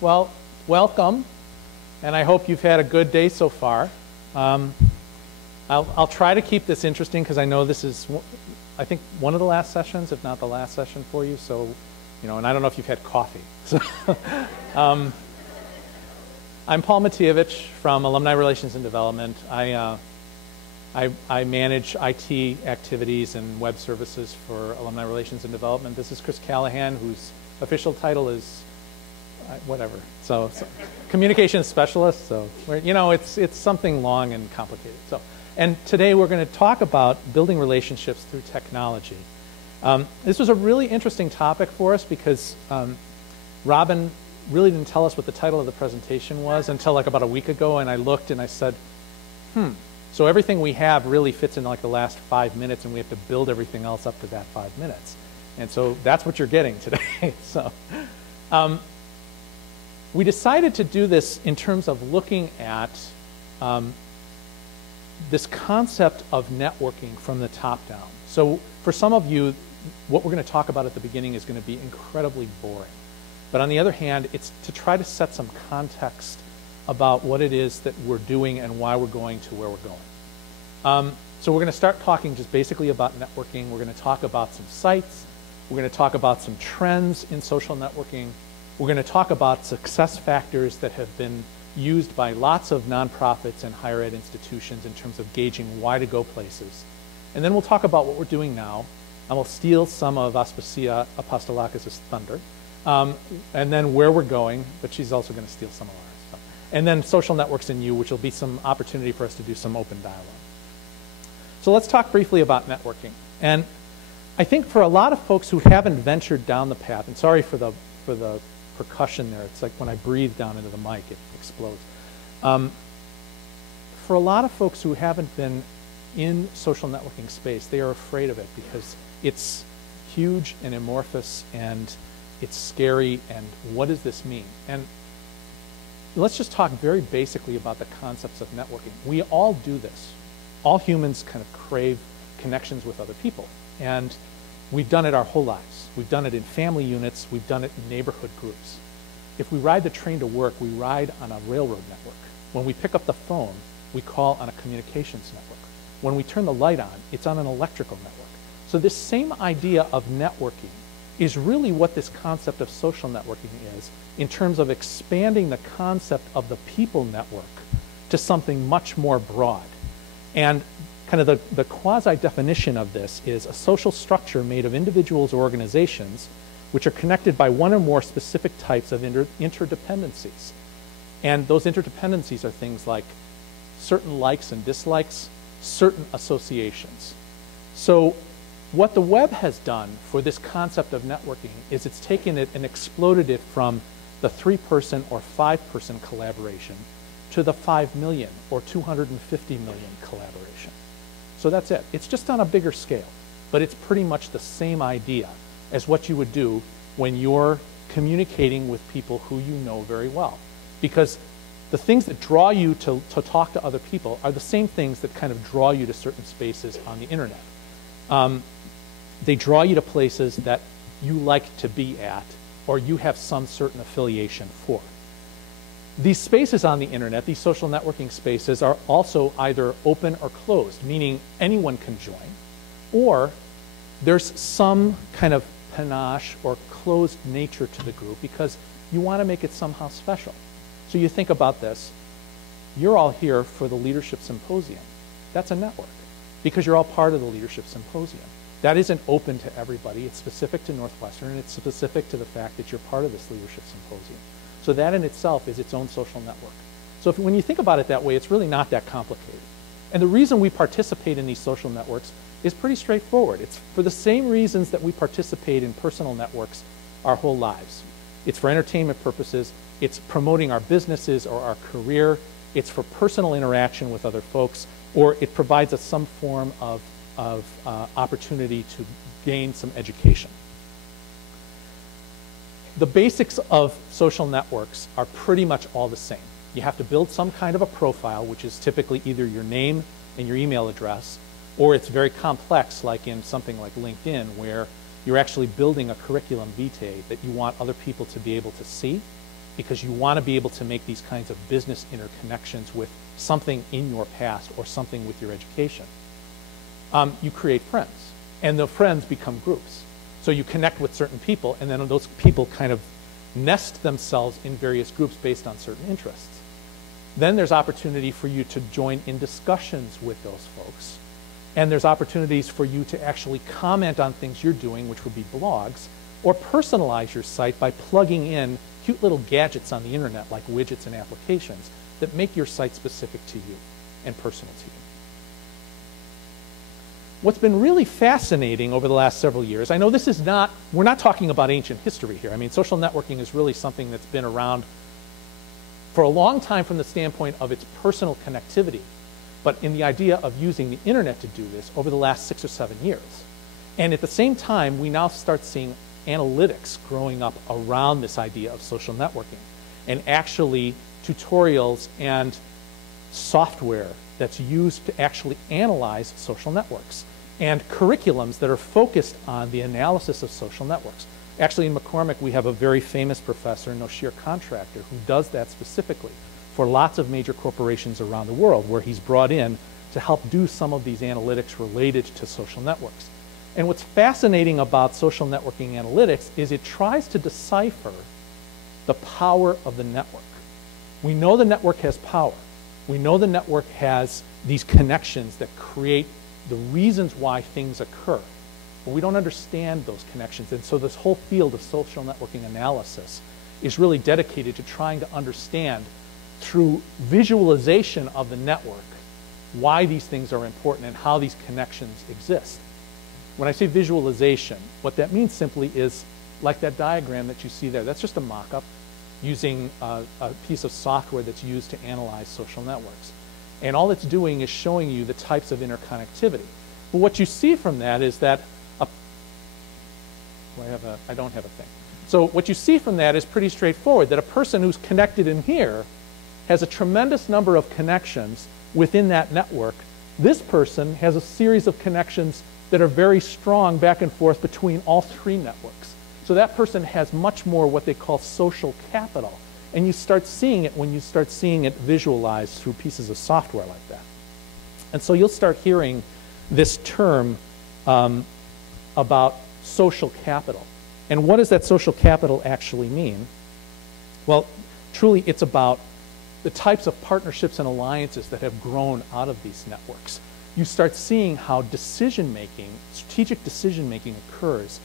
Well, welcome, and I hope you've had a good day so far. I'll try to keep this interesting because I know this is, I think, one of the last sessions, if not the last session for you. So, and I don't know if you've had coffee. So, I'm Paul Matijevich from Alumni Relations and Development. I manage IT activities and web services for Alumni Relations and Development. This is Chris Callahan, whose official title is whatever. So communications specialist. So it's something long and complicated. So, and today we're going to talk about building relationships through technology. This was a really interesting topic for us because Robin really didn't tell us what the title of the presentation was until like about a week ago, and I looked and I said, so everything we have really fits in like the last 5 minutes, and we have to build everything else up to that 5 minutes. And so that's what you're getting today. So we decided to do this in terms of looking at this concept of networking from the top down. So for some of you, what we're going to talk about at the beginning is going to be incredibly boring. But on the other hand, it's to try to set some context about what it is that we're doing and why we're going to where we're going. So we're going to start talking just basically about networking. We're going to talk about some sites. We're going to talk about some trends in social networking. We're going to talk about success factors that have been used by lots of nonprofits and higher ed institutions in terms of gauging why to go places. And then we'll talk about what we're doing now, and we'll steal some of Aspasia Apostolakis' thunder, and then where we're going, but she's also going to steal some of ours. So. And then social networks and you, which will be some opportunity for us to do some open dialogue. So let's talk briefly about networking. And I think for a lot of folks who haven't ventured down the path, and sorry for the percussion there, it's like when I breathe down into the mic, it explodes. For a lot of folks who haven't been in social networking space, they are afraid of it because it's huge and amorphous and it's scary, and what does this mean? And let's just talk very basically about the concepts of networking. We all do this. All humans kind of crave connections with other people, and we've done it our whole lives. We've done it in family units. We've done it in neighborhood groups. If we ride the train to work, we ride on a railroad network. When we pick up the phone, we call on a communications network. When we turn the light on, it's on an electrical network. So this same idea of networking is really what this concept of social networking is in terms of expanding the concept of the people network to something much more broad. And kind of the quasi-definition of this is a social structure made of individuals or organizations which are connected by one or more specific types of interdependencies. And those interdependencies are things like certain likes and dislikes, certain associations. So what the web has done for this concept of networking is it's taken it and exploded it from the 3-person or 5-person collaboration to the 5 million or 250 million collaboration. So that's it. It's just on a bigger scale, but it's pretty much the same idea as what you would do when you're communicating with people who you know very well. Because the things that draw you to talk to other people are the same things that kind of draw you to certain spaces on the internet. They draw you to places that you like to be at or you have some certain affiliation for. These spaces on the internet, these social networking spaces, are also either open or closed, meaning anyone can join, or there's some kind of panache or closed nature to the group because you want to make it somehow special. So you think about this. You're all here for the Leadership Symposium. That's a network because you're all part of the Leadership Symposium. That isn't open to everybody. It's specific to Northwestern, and it's specific to the fact that you're part of this Leadership Symposium. So that in itself is its own social network. So when you think about it that way, it's really not that complicated. And the reason we participate in these social networks is pretty straightforward. It's for the same reasons that we participate in personal networks our whole lives. It's for entertainment purposes. It's promoting our businesses or our career. It's for personal interaction with other folks, or it provides us some form of opportunity to gain some education. The basics of social networks are pretty much all the same. You have to build some kind of a profile, which is typically either your name and your email address, or it's very complex, like in something like LinkedIn, where you're actually building a curriculum vitae that you want other people to be able to see because you want to be able to make these kinds of business interconnections with something in your past or something with your education. You create friends, and the friends become groups. So you connect with certain people, and then those people kind of nest themselves in various groups based on certain interests. Then there's opportunity for you to join in discussions with those folks. And there's opportunities for you to actually comment on things you're doing, which would be blogs, or personalize your site by plugging in cute little gadgets on the internet like widgets and applications that make your site specific to you and personal to you. What's been really fascinating over the last several years, I know this is not, we're not talking about ancient history here. I mean, social networking is really something that's been around for a long time from the standpoint of its personal connectivity, but in the idea of using the internet to do this over the last 6 or 7 years. And at the same time, we now start seeing analytics growing up around this idea of social networking, and actually tutorials and software that's used to actually analyze social networks, and curriculums that are focused on the analysis of social networks. Actually, in McCormick, we have a very famous professor, Noshir Contractor, who does that specifically for lots of major corporations around the world, where he's brought in to help do some of these analytics related to social networks. And what's fascinating about social networking analytics is it tries to decipher the power of the network. We know the network has power. We know the network has these connections that create the reasons why things occur. But we don't understand those connections. And so this whole field of social networking analysis is really dedicated to trying to understand through visualization of the network why these things are important and how these connections exist. When I say visualization, what that means simply is like that diagram that you see there. That's just a mock-up using a piece of software that's used to analyze social networks. And all it's doing is showing you the types of interconnectivity. But what you see from that is that, I don't have a thing. So what you see from that is pretty straightforward, that a person who's connected in here has a tremendous number of connections within that network. This person has a series of connections that are very strong back and forth between all three networks. So that person has much more what they call social capital. And you start seeing it when you start seeing it visualized through pieces of software like that. And so you'll start hearing this term about social capital. And what does that social capital actually mean? Well, truly it's about the types of partnerships and alliances that have grown out of these networks. You start seeing how decision-making, strategic decision-making occurs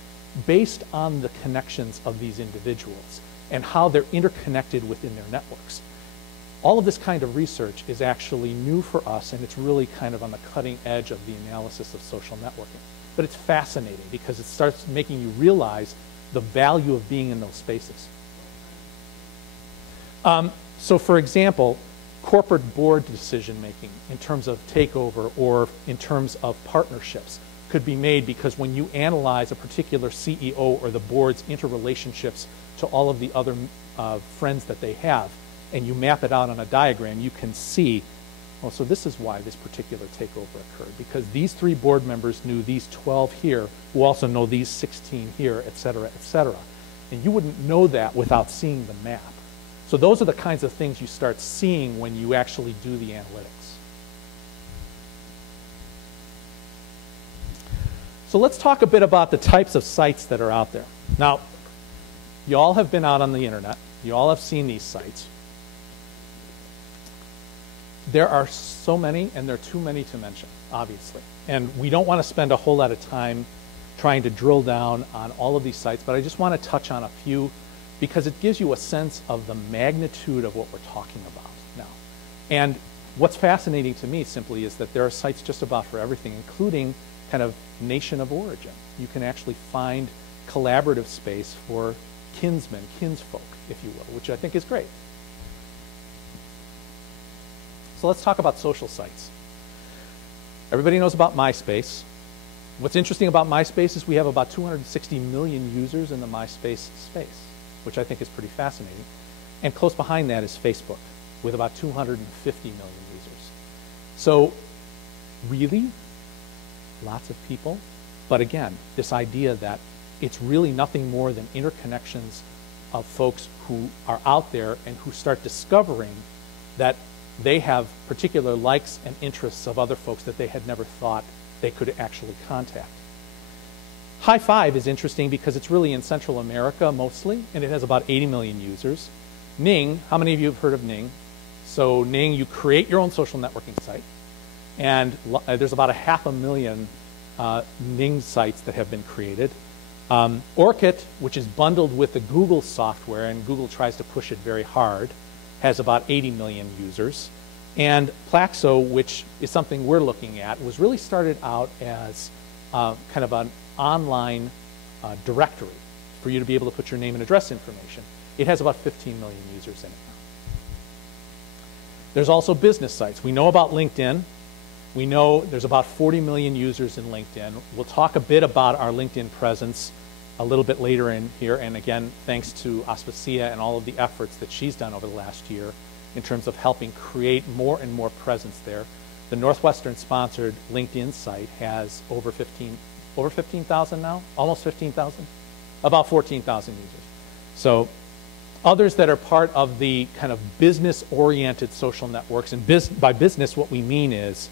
based on the connections of these individuals and how they're interconnected within their networks. All of this kind of research is actually new for us, and it's really kind of on the cutting edge of the analysis of social networking. But it's fascinating because it starts making you realize the value of being in those spaces. So for example, corporate board decision-making in terms of takeover or in terms of partnerships could be made because when you analyze a particular CEO or the board's interrelationships to all of the other friends that they have, and you map it out on a diagram, you can see, well, so this is why this particular takeover occurred, because these 3 board members knew these 12 here, who also know these 16 here, et cetera, et cetera. And you wouldn't know that without seeing the map. So those are the kinds of things you start seeing when you actually do the analytics. So let's talk a bit about the types of sites that are out there. Now, you all have been out on the internet. You all have seen these sites. There are so many, and there are too many to mention, obviously. And we don't want to spend a whole lot of time trying to drill down on all of these sites, but I just want to touch on a few because it gives you a sense of the magnitude of what we're talking about now. And what's fascinating to me simply is that there are sites just about for everything, including kind of nation of origin. You can actually find collaborative space for kinsmen, kinsfolk, if you will, which I think is great. So let's talk about social sites. Everybody knows about MySpace. What's interesting about MySpace is we have about 260 million users in the MySpace space, which I think is pretty fascinating. And close behind that is Facebook, with about 250 million users. So really, lots of people. But again, this idea that it's really nothing more than interconnections of folks who are out there and who start discovering that they have particular likes and interests of other folks that they had never thought they could actually contact. High Five is interesting because it's really in Central America mostly, and it has about 80 million users. Ning, how many of you have heard of Ning? So Ning, you create your own social networking site, and there's about 500,000 Ning sites that have been created. Orkut, which is bundled with the Google software, and Google tries to push it very hard, has about 80 million users. And Plaxo, which is something we're looking at, was really started out as kind of an online directory for you to be able to put your name and address information. It has about 15 million users in it now. There's also business sites. We know about LinkedIn. We know there's about 40 million users in LinkedIn. We'll talk a bit about our LinkedIn presence a little bit later in here. And again, thanks to Aspasia and all of the efforts that she's done over the last year in terms of helping create more and more presence there. The Northwestern sponsored LinkedIn site has over 15,000 now, almost 15,000, about 14,000 users. So others that are part of the kind of business-oriented social networks, and by business what we mean is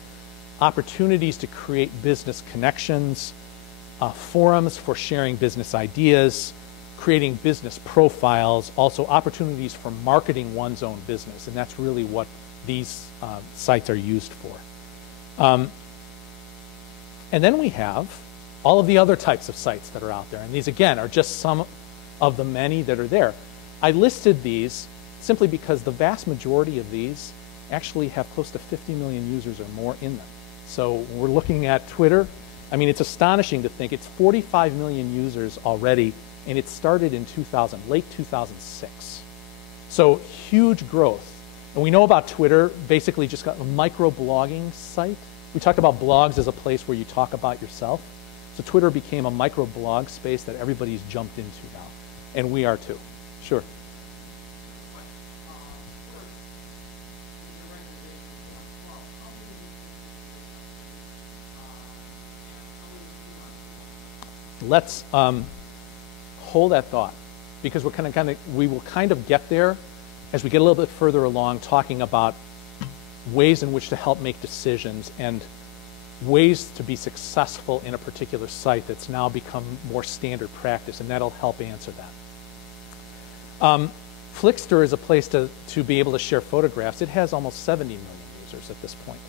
opportunities to create business connections, forums for sharing business ideas, creating business profiles, also opportunities for marketing one's own business, and that's really what these sites are used for. And then we have all of the other types of sites that are out there, and these again are just some of the many that are there. I listed these simply because the vast majority of these actually have close to 50 million users or more in them. So we're looking at Twitter. I mean, it's astonishing to think it's 45 million users already, and it started in late 2006. So huge growth. And we know about Twitter, basically just got a micro-blogging site. We talked about blogs as a place where you talk about yourself. So Twitter became a micro-blog space that everybody's jumped into now, and we are too. Sure. Let's hold that thought, because we will kind of get there as we get a little bit further along, talking about ways in which to help make decisions and ways to be successful in a particular site that's now become more standard practice, and that'll help answer that. Flickster is a place to be able to share photographs. It has almost 70 million users at this point.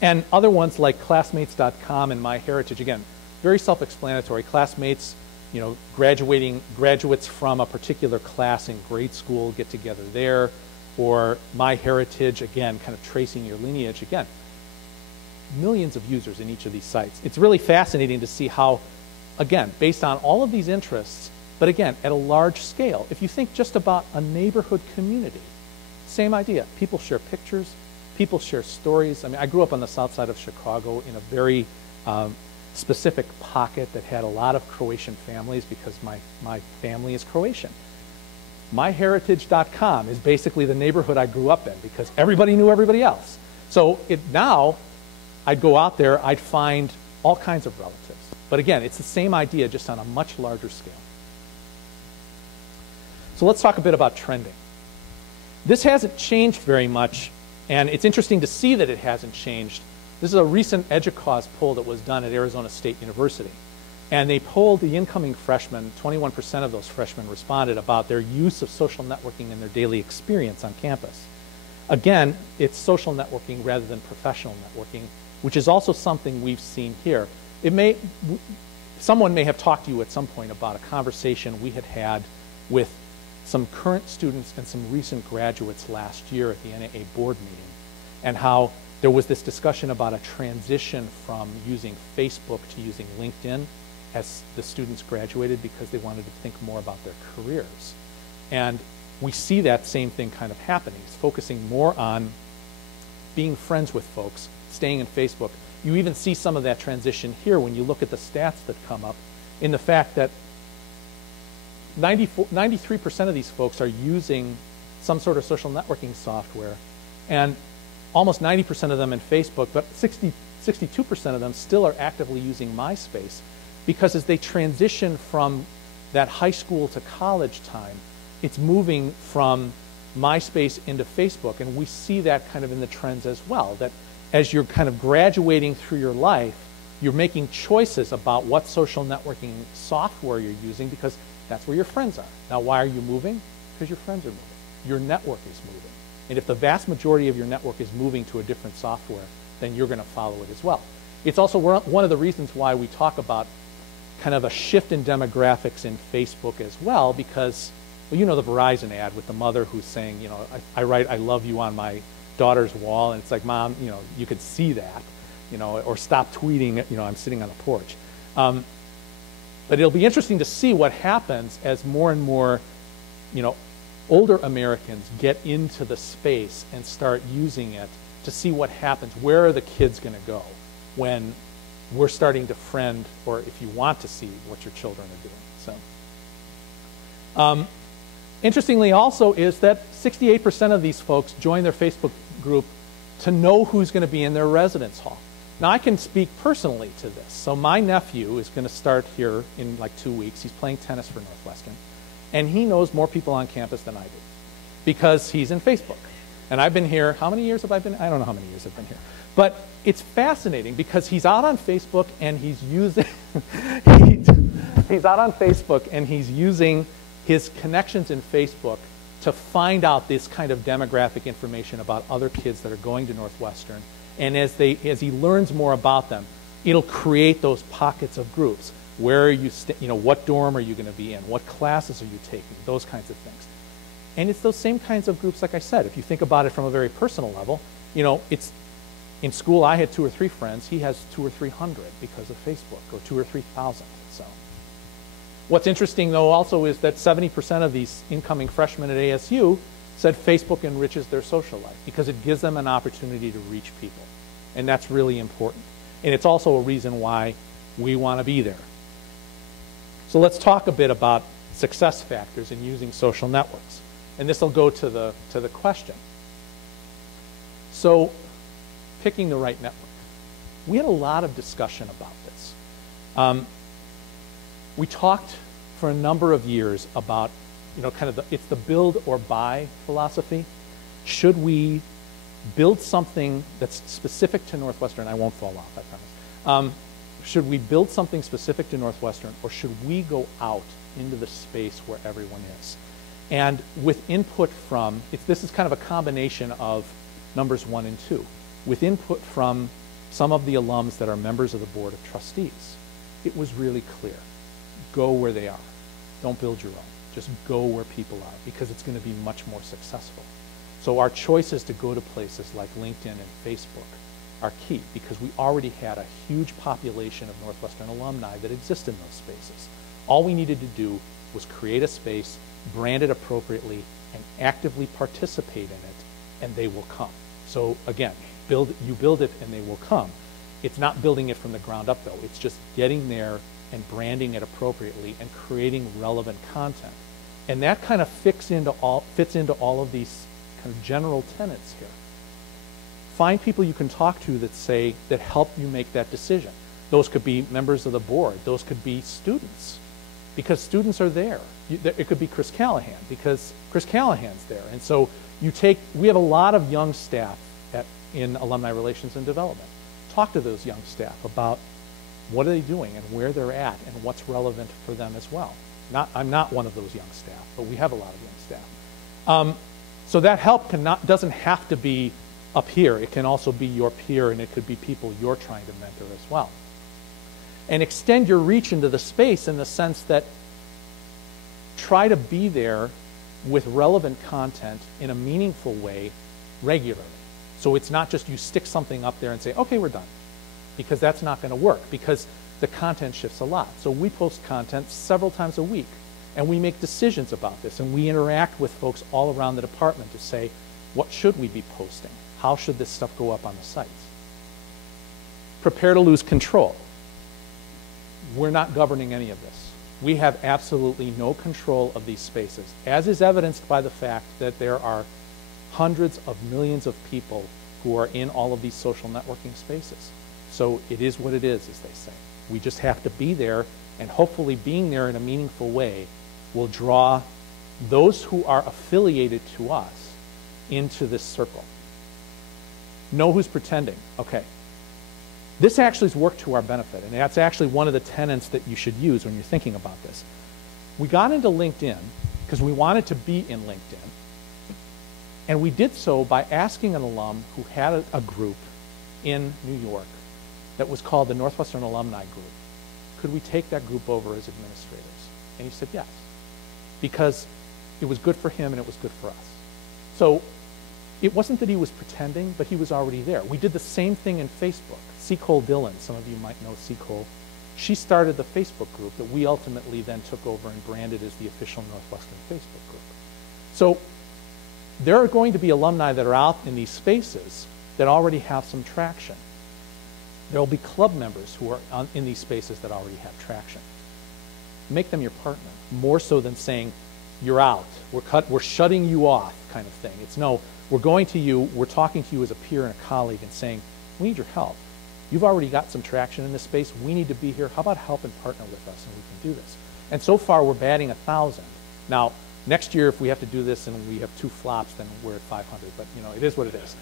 And other ones like Classmates.com and MyHeritage, again, very self-explanatory. Classmates, you know, graduates from a particular class in grade school get together there, or MyHeritage, again, kind of tracing your lineage. Again, millions of users in each of these sites. It's really fascinating to see how, again, based on all of these interests, but again, at a large scale, if you think just about a neighborhood community, same idea. People share pictures, people share stories. I mean, I grew up on the south side of Chicago in a very specific pocket that had a lot of Croatian families because my family is Croatian. MyHeritage.com is basically the neighborhood I grew up in because everybody knew everybody else. So now, I'd go out there, I'd find all kinds of relatives. But again, it's the same idea, just on a much larger scale. So let's talk a bit about trending. This hasn't changed very much, and it's interesting to see that it hasn't changed. This is a recent EDUCAUSE poll that was done at Arizona State University. And they polled the incoming freshmen. 21% of those freshmen responded about their use of social networking in their daily experience on campus. Again, it's social networking rather than professional networking, which is also something we've seen here. Someone may have talked to you at some point about a conversation we had with some current students and some recent graduates last year at the NAA board meeting, and how there was this discussion about a transition from using Facebook to using LinkedIn as the students graduated because they wanted to think more about their careers. And we see that same thing kind of happening. It's focusing more on being friends with folks, staying in Facebook. You even see some of that transition here when you look at the stats that come up in the fact that 93% of these folks are using some sort of social networking software, and almost 90% of them in Facebook, but 62% of them still are actively using MySpace, because as they transition from that high school to college time, it's moving from MySpace into Facebook, and we see that kind of in the trends as well, that as you're kind of graduating through your life, you're making choices about what social networking software you're using because that's where your friends are. Now, why are you moving? Because your friends are moving. Your network is moving. And if the vast majority of your network is moving to a different software, then you're going to follow it as well. It's also one of the reasons why we talk about kind of a shift in demographics in Facebook as well, because, well, you know the Verizon ad with the mother who's saying, you know, I write "I love you" on my daughter's wall, and it's like, Mom, you know, you could see that, you know, or stop tweeting, you know, I'm sitting on the porch. But it'll be interesting to see what happens as more and more, you know, older Americans get into the space and start using it to see what happens. Where are the kids going to go when we're starting to friend, or if you want to see what your children are doing? So, interestingly also is that 68% of these folks join their Facebook group to know who's going to be in their residence hall. Now, I can speak personally to this. So my nephew is going to start here in like 2 weeks. He's playing tennis for Northwestern. And he knows more people on campus than I do because he's in Facebook. And I've been here, how many years have I been? I don't know how many years I've been here. But it's fascinating because he's out on Facebook and he's using, he's out on Facebook and he's using his connections in Facebook to find out this kind of demographic information about other kids that are going to Northwestern. And as he learns more about them, it'll create those pockets of groups. Where are you, you know, what dorm are you going to be in? What classes are you taking? Those kinds of things. And it's those same kinds of groups, like I said. If you think about it from a very personal level, you know, it's in school I had 2 or 3 friends. He has 200 or 300 because of Facebook, or 2,000 or 3,000. So, what's interesting though also is that 70% of these incoming freshmen at ASU said Facebook enriches their social life because it gives them an opportunity to reach people, and that's really important. And it's also a reason why we want to be there. So let's talk a bit about success factors in using social networks. And this will go to the question. So picking the right network. We had a lot of discussion about this. We talked for a number of years about, you know, kind of it's the build or buy philosophy. Should we build something that's specific to Northwestern? I won't fall off, I promise. Should we build something specific to Northwestern, or should we go out into the space where everyone is? And with input from, this is kind of a combination of numbers 1 and 2. With input from some of the alums that are members of the Board of Trustees, it was really clear. Go where they are. Don't build your own. Just go where people are, because it's going to be much more successful. So our choices to go to places like LinkedIn and Facebook are key, because we already had a huge population of Northwestern alumni that exist in those spaces. All we needed to do was create a space, brand it appropriately, and actively participate in it, and they will come. So again, you build it and they will come. It's not building it from the ground up though. It's just getting there and branding it appropriately and creating relevant content. And that kind of fits into all of these kind of general tenets here. Find people you can talk to that help you make that decision. Those could be members of the board. Those could be students, because students are there. It could be Chris Callahan, because Chris Callahan's there. And so we have a lot of young staff in Alumni Relations and Development. Talk to those young staff about what are they doing and where they're at and what's relevant for them as well. I'm not one of those young staff, but we have a lot of young staff. So that help doesn't have to be up here. It can also be your peer, and it could be people you're trying to mentor as well. And extend your reach into the space in the sense that try to be there with relevant content in a meaningful way regularly. So it's not just you stick something up there and say, okay, we're done, because that's not going to work, because the content shifts a lot. So we post content several times a week, and we make decisions about this, and we interact with folks all around the department to say, what should we be posting? How should this stuff go up on the sites? Prepare to lose control. We're not governing any of this. We have absolutely no control of these spaces, as is evidenced by the fact that there are hundreds of millions of people who are in all of these social networking spaces. So it is what it is, as they say. We just have to be there, and hopefully being there in a meaningful way will draw those who are affiliated to us into this circle. Know who's pretending. Okay. This actually has worked to our benefit, and that's actually one of the tenets that you should use when you're thinking about this. We got into LinkedIn because we wanted to be in LinkedIn, and we did so by asking an alum who had a group in New York that was called the Northwestern Alumni Group. Could we take that group over as administrators? And he said yes, because it was good for him and it was good for us. So it wasn't that he was pretending, but he was already there. We did the same thing in Facebook. Cole Dillon, some of you might know Cole. She started the Facebook group that we ultimately then took over and branded as the official Northwestern Facebook group. So there are going to be alumni that are out in these spaces that already have some traction. There will be club members who are in these spaces that already have traction. Make them your partner, more so than saying, you're out, we're shutting you off kind of thing. It's no, we're going to you, we're talking to you as a peer and a colleague and saying, we need your help. You've already got some traction in this space. We need to be here. How about help and partner with us and we can do this? And so far we're batting 1,000. Now, next year if we have to do this and we have 2 flops, then we're at 500, but you know, it is what it is.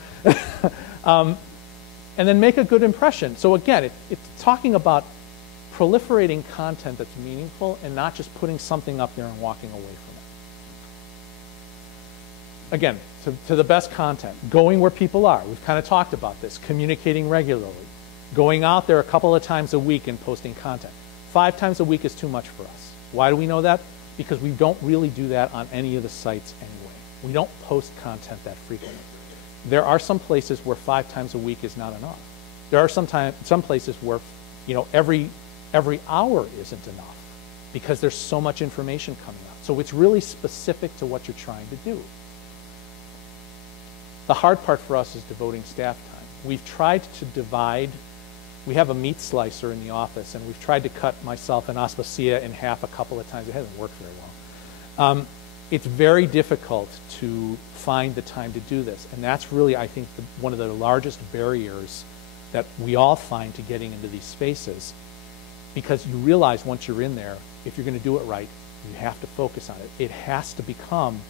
And then make a good impression. So again, it's talking about proliferating content that's meaningful and not just putting something up there and walking away from it. Again, to the best content, going where people are. We've kind of talked about this, communicating regularly, going out there a couple of times a week and posting content. 5 times a week is too much for us. Why do we know that? Because we don't really do that on any of the sites anyway. We don't post content that frequently. There are some places where 5 times a week is not enough. There are some places where, you know, every hour isn't enough because there's so much information coming out. So it's really specific to what you're trying to do. The hard part for us is devoting staff time. We've tried to divide. We have a meat slicer in the office, and we've tried to cut myself and Aspasia in half a couple of times. It hasn't worked very well. It's very difficult to find the time to do this, and that's really, I think, one of the largest barriers that we all find to getting into these spaces, because you realize once you're in there, if you're going to do it right, you have to focus on it. It has to become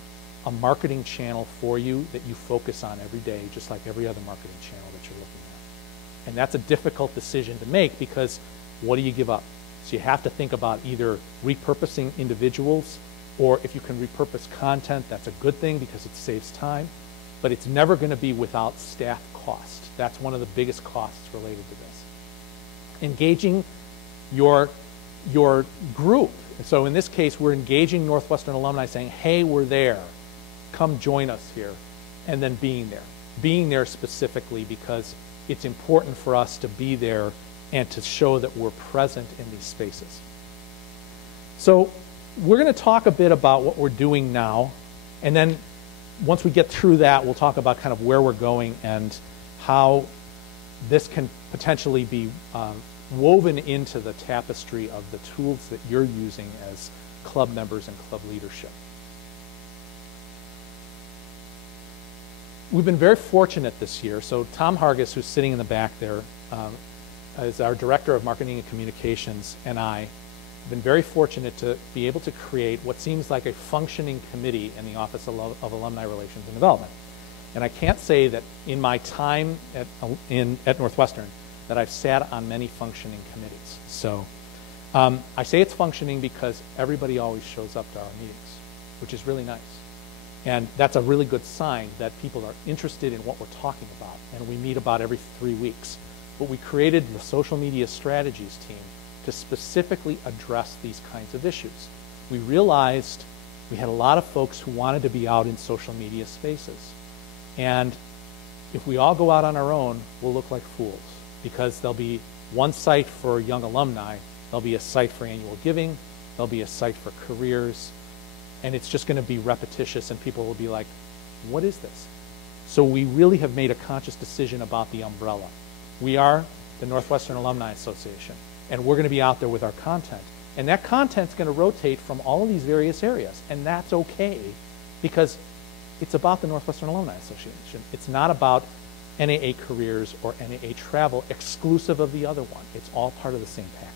a marketing channel for you that you focus on every day, just like every other marketing channel that you're looking at. And that's a difficult decision to make, because what do you give up? So you have to think about either repurposing individuals, or if you can repurpose content, that's a good thing because it saves time, but it's never going to be without staff cost. That's one of the biggest costs related to this. Engaging your group. So in this case, we're engaging Northwestern alumni saying, hey, we're there. Come join us here. And then being there. Being there specifically because it's important for us to be there and to show that we're present in these spaces. So we're going to talk a bit about what we're doing now, and then once we get through that, we'll talk about kind of where we're going and how this can potentially be woven into the tapestry of the tools that you're using as club members and club leadership. We've been very fortunate this year. So Tom Hargis, who's sitting in the back there, is our Director of Marketing and Communications, and I have been very fortunate to be able to create what seems like a functioning committee in the Office of Alumni Relations and Development. And I can't say that in my time at Northwestern that I've sat on many functioning committees. So I say it's functioning because everybody always shows up to our meetings, which is really nice. And that's a really good sign that people are interested in what we're talking about. And we meet about every 3 weeks. But we created the social media strategies team to specifically address these kinds of issues. We realized we had a lot of folks who wanted to be out in social media spaces. And if we all go out on our own, we'll look like fools, because there'll be one site for young alumni, there'll be a site for annual giving, there'll be a site for careers, and it's just going to be repetitious, and people will be like, what is this? So we really have made a conscious decision about the umbrella. We are the Northwestern Alumni Association, and we're going to be out there with our content. And that content's going to rotate from all of these various areas, and that's okay, because it's about the Northwestern Alumni Association. It's not about NAA careers or NAA travel exclusive of the other one. It's all part of the same package.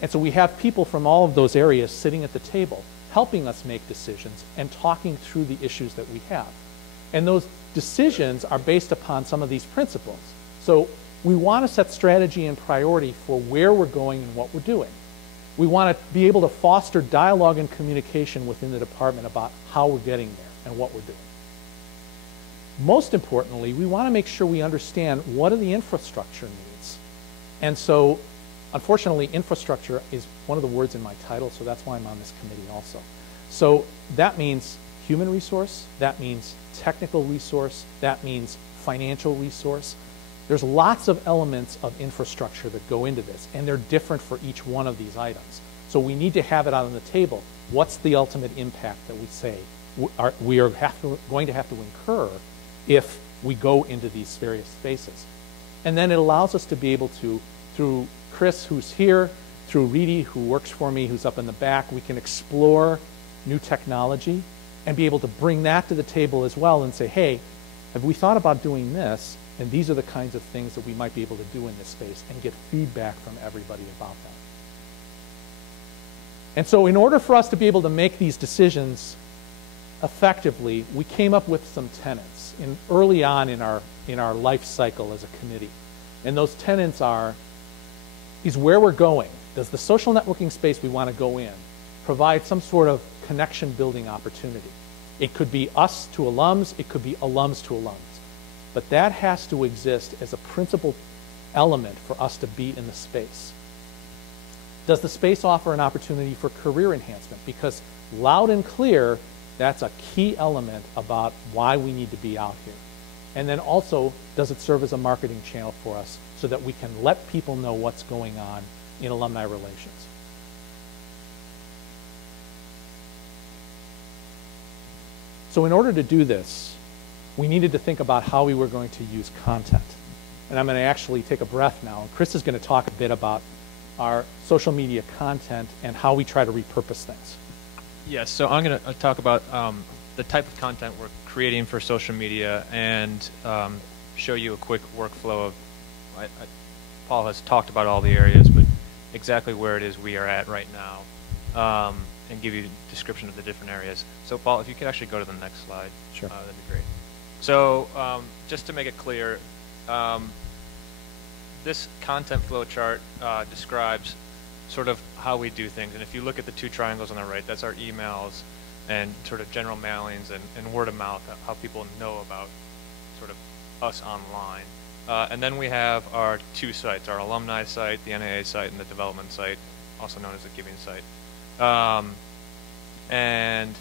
And so we have people from all of those areas sitting at the table. helping us make decisions and talking through the issues that we have. And those decisions are based upon some of these principles. So we want to set strategy and priority for where we're going and what we're doing. We want to be able to foster dialogue and communication within the department about how we're getting there and what we're doing. Most importantly, we want to make sure we understand what are the infrastructure needs. And so, unfortunately, infrastructure is one of the words in my title, so that's why I'm on this committee also. So that means human resource, that means technical resource, that means financial resource. There's lots of elements of infrastructure that go into this, and they're different for each one of these items. So we need to have it out on the table. What's the ultimate impact that we say we are going to have to incur if we go into these various spaces? And then it allows us to be able to, through Chris, who's here, through Reedy, who works for me, who's up in the back, we can explore new technology and be able to bring that to the table as well and say, hey, have we thought about doing this? And these are the kinds of things that we might be able to do in this space, and get feedback from everybody about that. And so in order for us to be able to make these decisions effectively, we came up with some tenets early on in our life cycle as a committee. And those tenets is where we're going. Does the social networking space we want to go in provide some sort of connection building opportunity? It could be us to alums, it could be alums to alums. But that has to exist as a principal element for us to be in the space. Does the space offer an opportunity for career enhancement? Because loud and clear, that's a key element about why we need to be out here. And then also, does it serve as a marketing channel for us so that we can let people know what's going on in alumni relations? So in order to do this, we needed to think about how we were going to use content. And I'm going to actually take a breath now. And Chris is going to talk a bit about our social media content and how we try to repurpose things. Yes, so I'm going to talk about the type of content we're creating for social media and show you a quick workflow of, Paul has talked about all the areas, but exactly where it is we are at right now, and give you a description of the different areas. So Paul, if you could actually go to the next slide, sure. That'd be great. So just to make it clear, this content flow chart describes sort of how we do things. And if you look at the two triangles on the right, that's our emails and sort of general mailings and word of mouth, how people know about sort of us online. And then we have our two sites, our alumni site, the NAA site, and the development site, also known as the giving site. And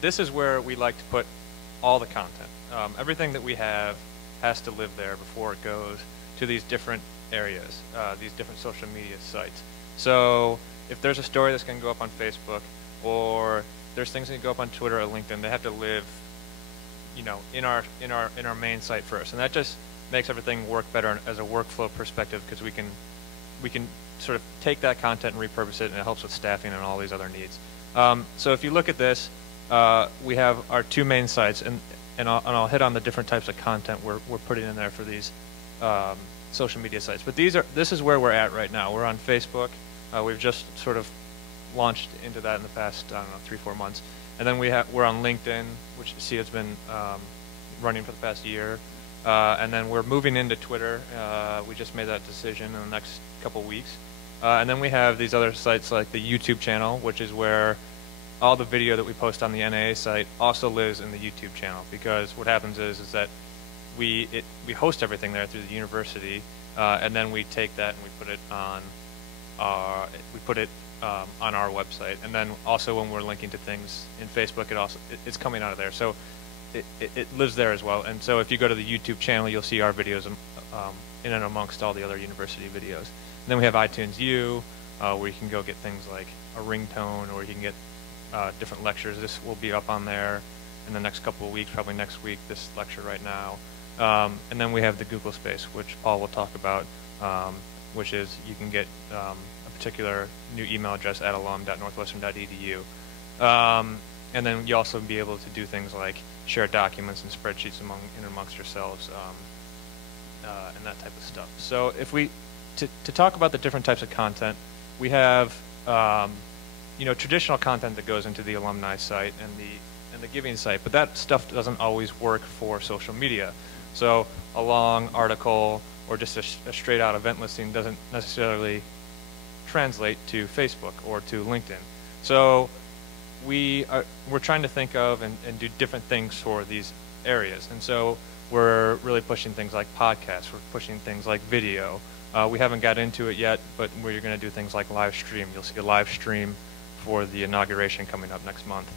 this is where we like to put all the content. Everything that we have has to live there before it goes to these different areas, these different social media sites. So if there's a story that's going to go up on Facebook, or there's things that can go up on Twitter or LinkedIn, they have to live, you know, in our main site first, and that just makes everything work better as a workflow perspective, because we can sort of take that content and repurpose it, and it helps with staffing and all these other needs. So if you look at this, we have our two main sites, and I'll hit on the different types of content we're putting in there for these social media sites. But this is where we're at right now. We're on Facebook. We've just sort of launched into that in the past, I don't know, 3-4 months. And then we're on LinkedIn, which you see has been running for the past year. And then we're moving into Twitter. We just made that decision in the next couple weeks. And then we have these other sites like the YouTube channel, which is where all the video that we post on the NAA site also lives in the YouTube channel, because what happens is that we host everything there through the university, and then we take that and we put it on our website. And then also when we're linking to things in Facebook, it's coming out of there. So it lives there as well. And so if you go to the YouTube channel, you'll see our videos in and amongst all the other university videos. And then we have iTunes U, where you can go get things like a ringtone, or you can get different lectures. This will be up on there in the next couple of weeks, probably next week, this lecture right now. And then we have the Google space, which Paul will talk about, which is you can get a particular new email address at alum.northwestern.edu. And then you also be able to do things like share documents and spreadsheets amongst yourselves, and that type of stuff. So if to talk about the different types of content, we have traditional content that goes into the alumni site and the giving site, but that stuff doesn't always work for social media. So a long article or just a straight out event listing doesn't necessarily translate to Facebook or to LinkedIn. So we're trying to think of and do different things for these areas. And so we're really pushing things like podcasts. We're pushing things like video. We haven't got into it yet, but we're going to do things like live stream. You'll see a live stream for the inauguration coming up next month.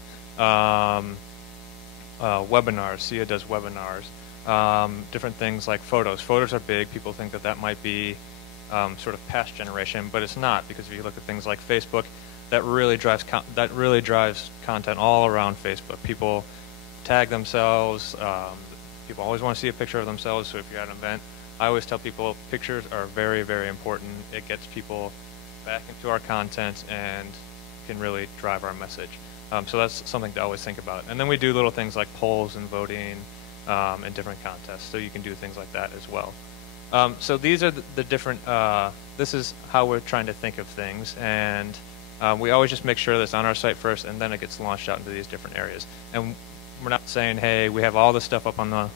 Webinars. SIA does webinars. Different things like photos. Photos are big. People think that that might be sort of past generation, but it's not, because if you look at things like Facebook, that really drives content all around Facebook. People tag themselves. People always want to see a picture of themselves. So if you're at an event, I always tell people pictures are very, very important. It gets people back into our content and can really drive our message. So that's something to always think about. And then we do little things like polls and voting and different contests. So you can do things like that as well. So these are the different, this is how we're trying to think of things. And we always just make sure that it's on our site first, and then it gets launched out into these different areas. And we're not saying, hey, we have all this stuff up on the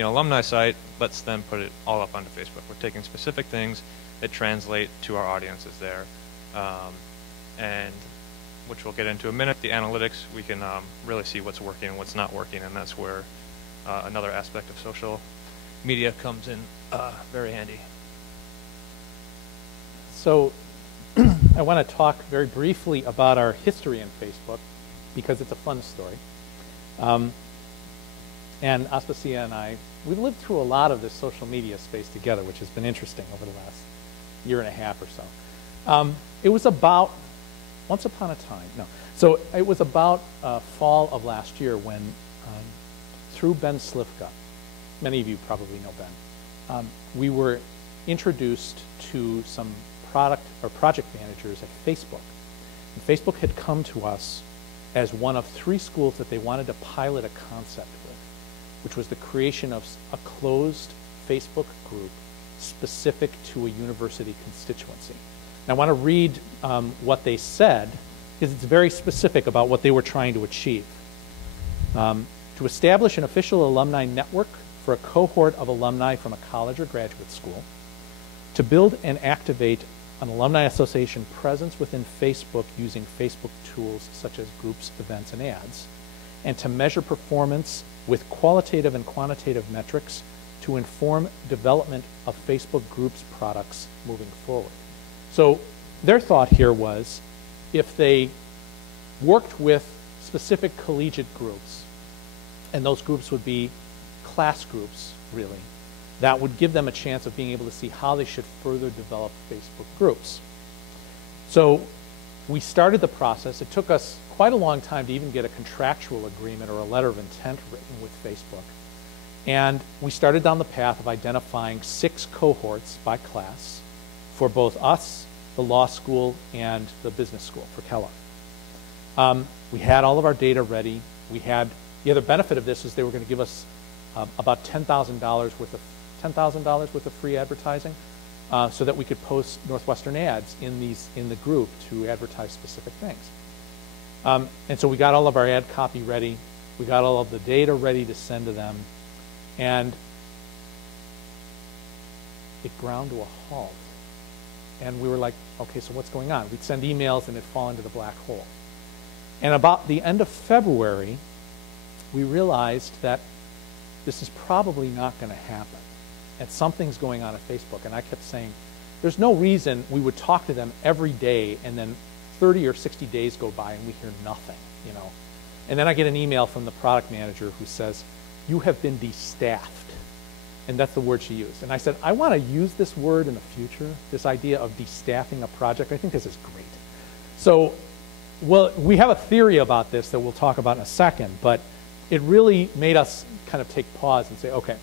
alumni site, let's then put it all up onto Facebook. We're taking specific things that translate to our audiences there. And which we'll get into in a minute, the analytics, we can really see what's working and what's not working, and that's where another aspect of social media comes in very handy. So I want to talk very briefly about our history in Facebook, because it's a fun story. And Aspasia and I, we've lived through a lot of this social media space together, which has been interesting over the last year and a half or so. It was about, once upon a time, no. So it was about fall of last year when, through Ben Slifka, many of you probably know Ben, we were introduced to some product or project managers at Facebook. And Facebook had come to us as one of 3 schools that they wanted to pilot a concept with, which was the creation of a closed Facebook group specific to a university constituency. And I want to read what they said, because it's very specific about what they were trying to achieve. To establish an official alumni network for a cohort of alumni from a college or graduate school, to build and activate an alumni association presence within Facebook using Facebook tools such as groups, events, and ads, and to measure performance with qualitative and quantitative metrics to inform development of Facebook groups products moving forward. So their thought here was, if they worked with specific collegiate groups, and those groups would be class groups, really, that would give them a chance of being able to see how they should further develop Facebook groups. So we started the process. It took us quite a long time to even get a contractual agreement or a letter of intent written with Facebook. And we started down the path of identifying 6 cohorts by class for both us, the law school, and the business school for Kellogg. We had all of our data ready. The other benefit of this is they were going to give us about $10,000 worth of free advertising, so that we could post Northwestern ads in the group to advertise specific things. And so we got all of our ad copy ready. We got all of the data ready to send to them, and it ground to a halt. And we were like, okay, so what's going on? We'd send emails and it'd fall into the black hole. And about the end of February, we realized that this is probably not going to happen. And something's going on at Facebook. And I kept saying, there's no reason we would talk to them every day and then 30 or 60 days go by and we hear nothing, And then I get an email from the product manager who says, you have been destaffed. And that's the word she used. And I said, I want to use this word in the future, this idea of destaffing a project. I think this is great. So, well, we have a theory about this that we'll talk about in a second, but it really made us kind of take pause and say, okay,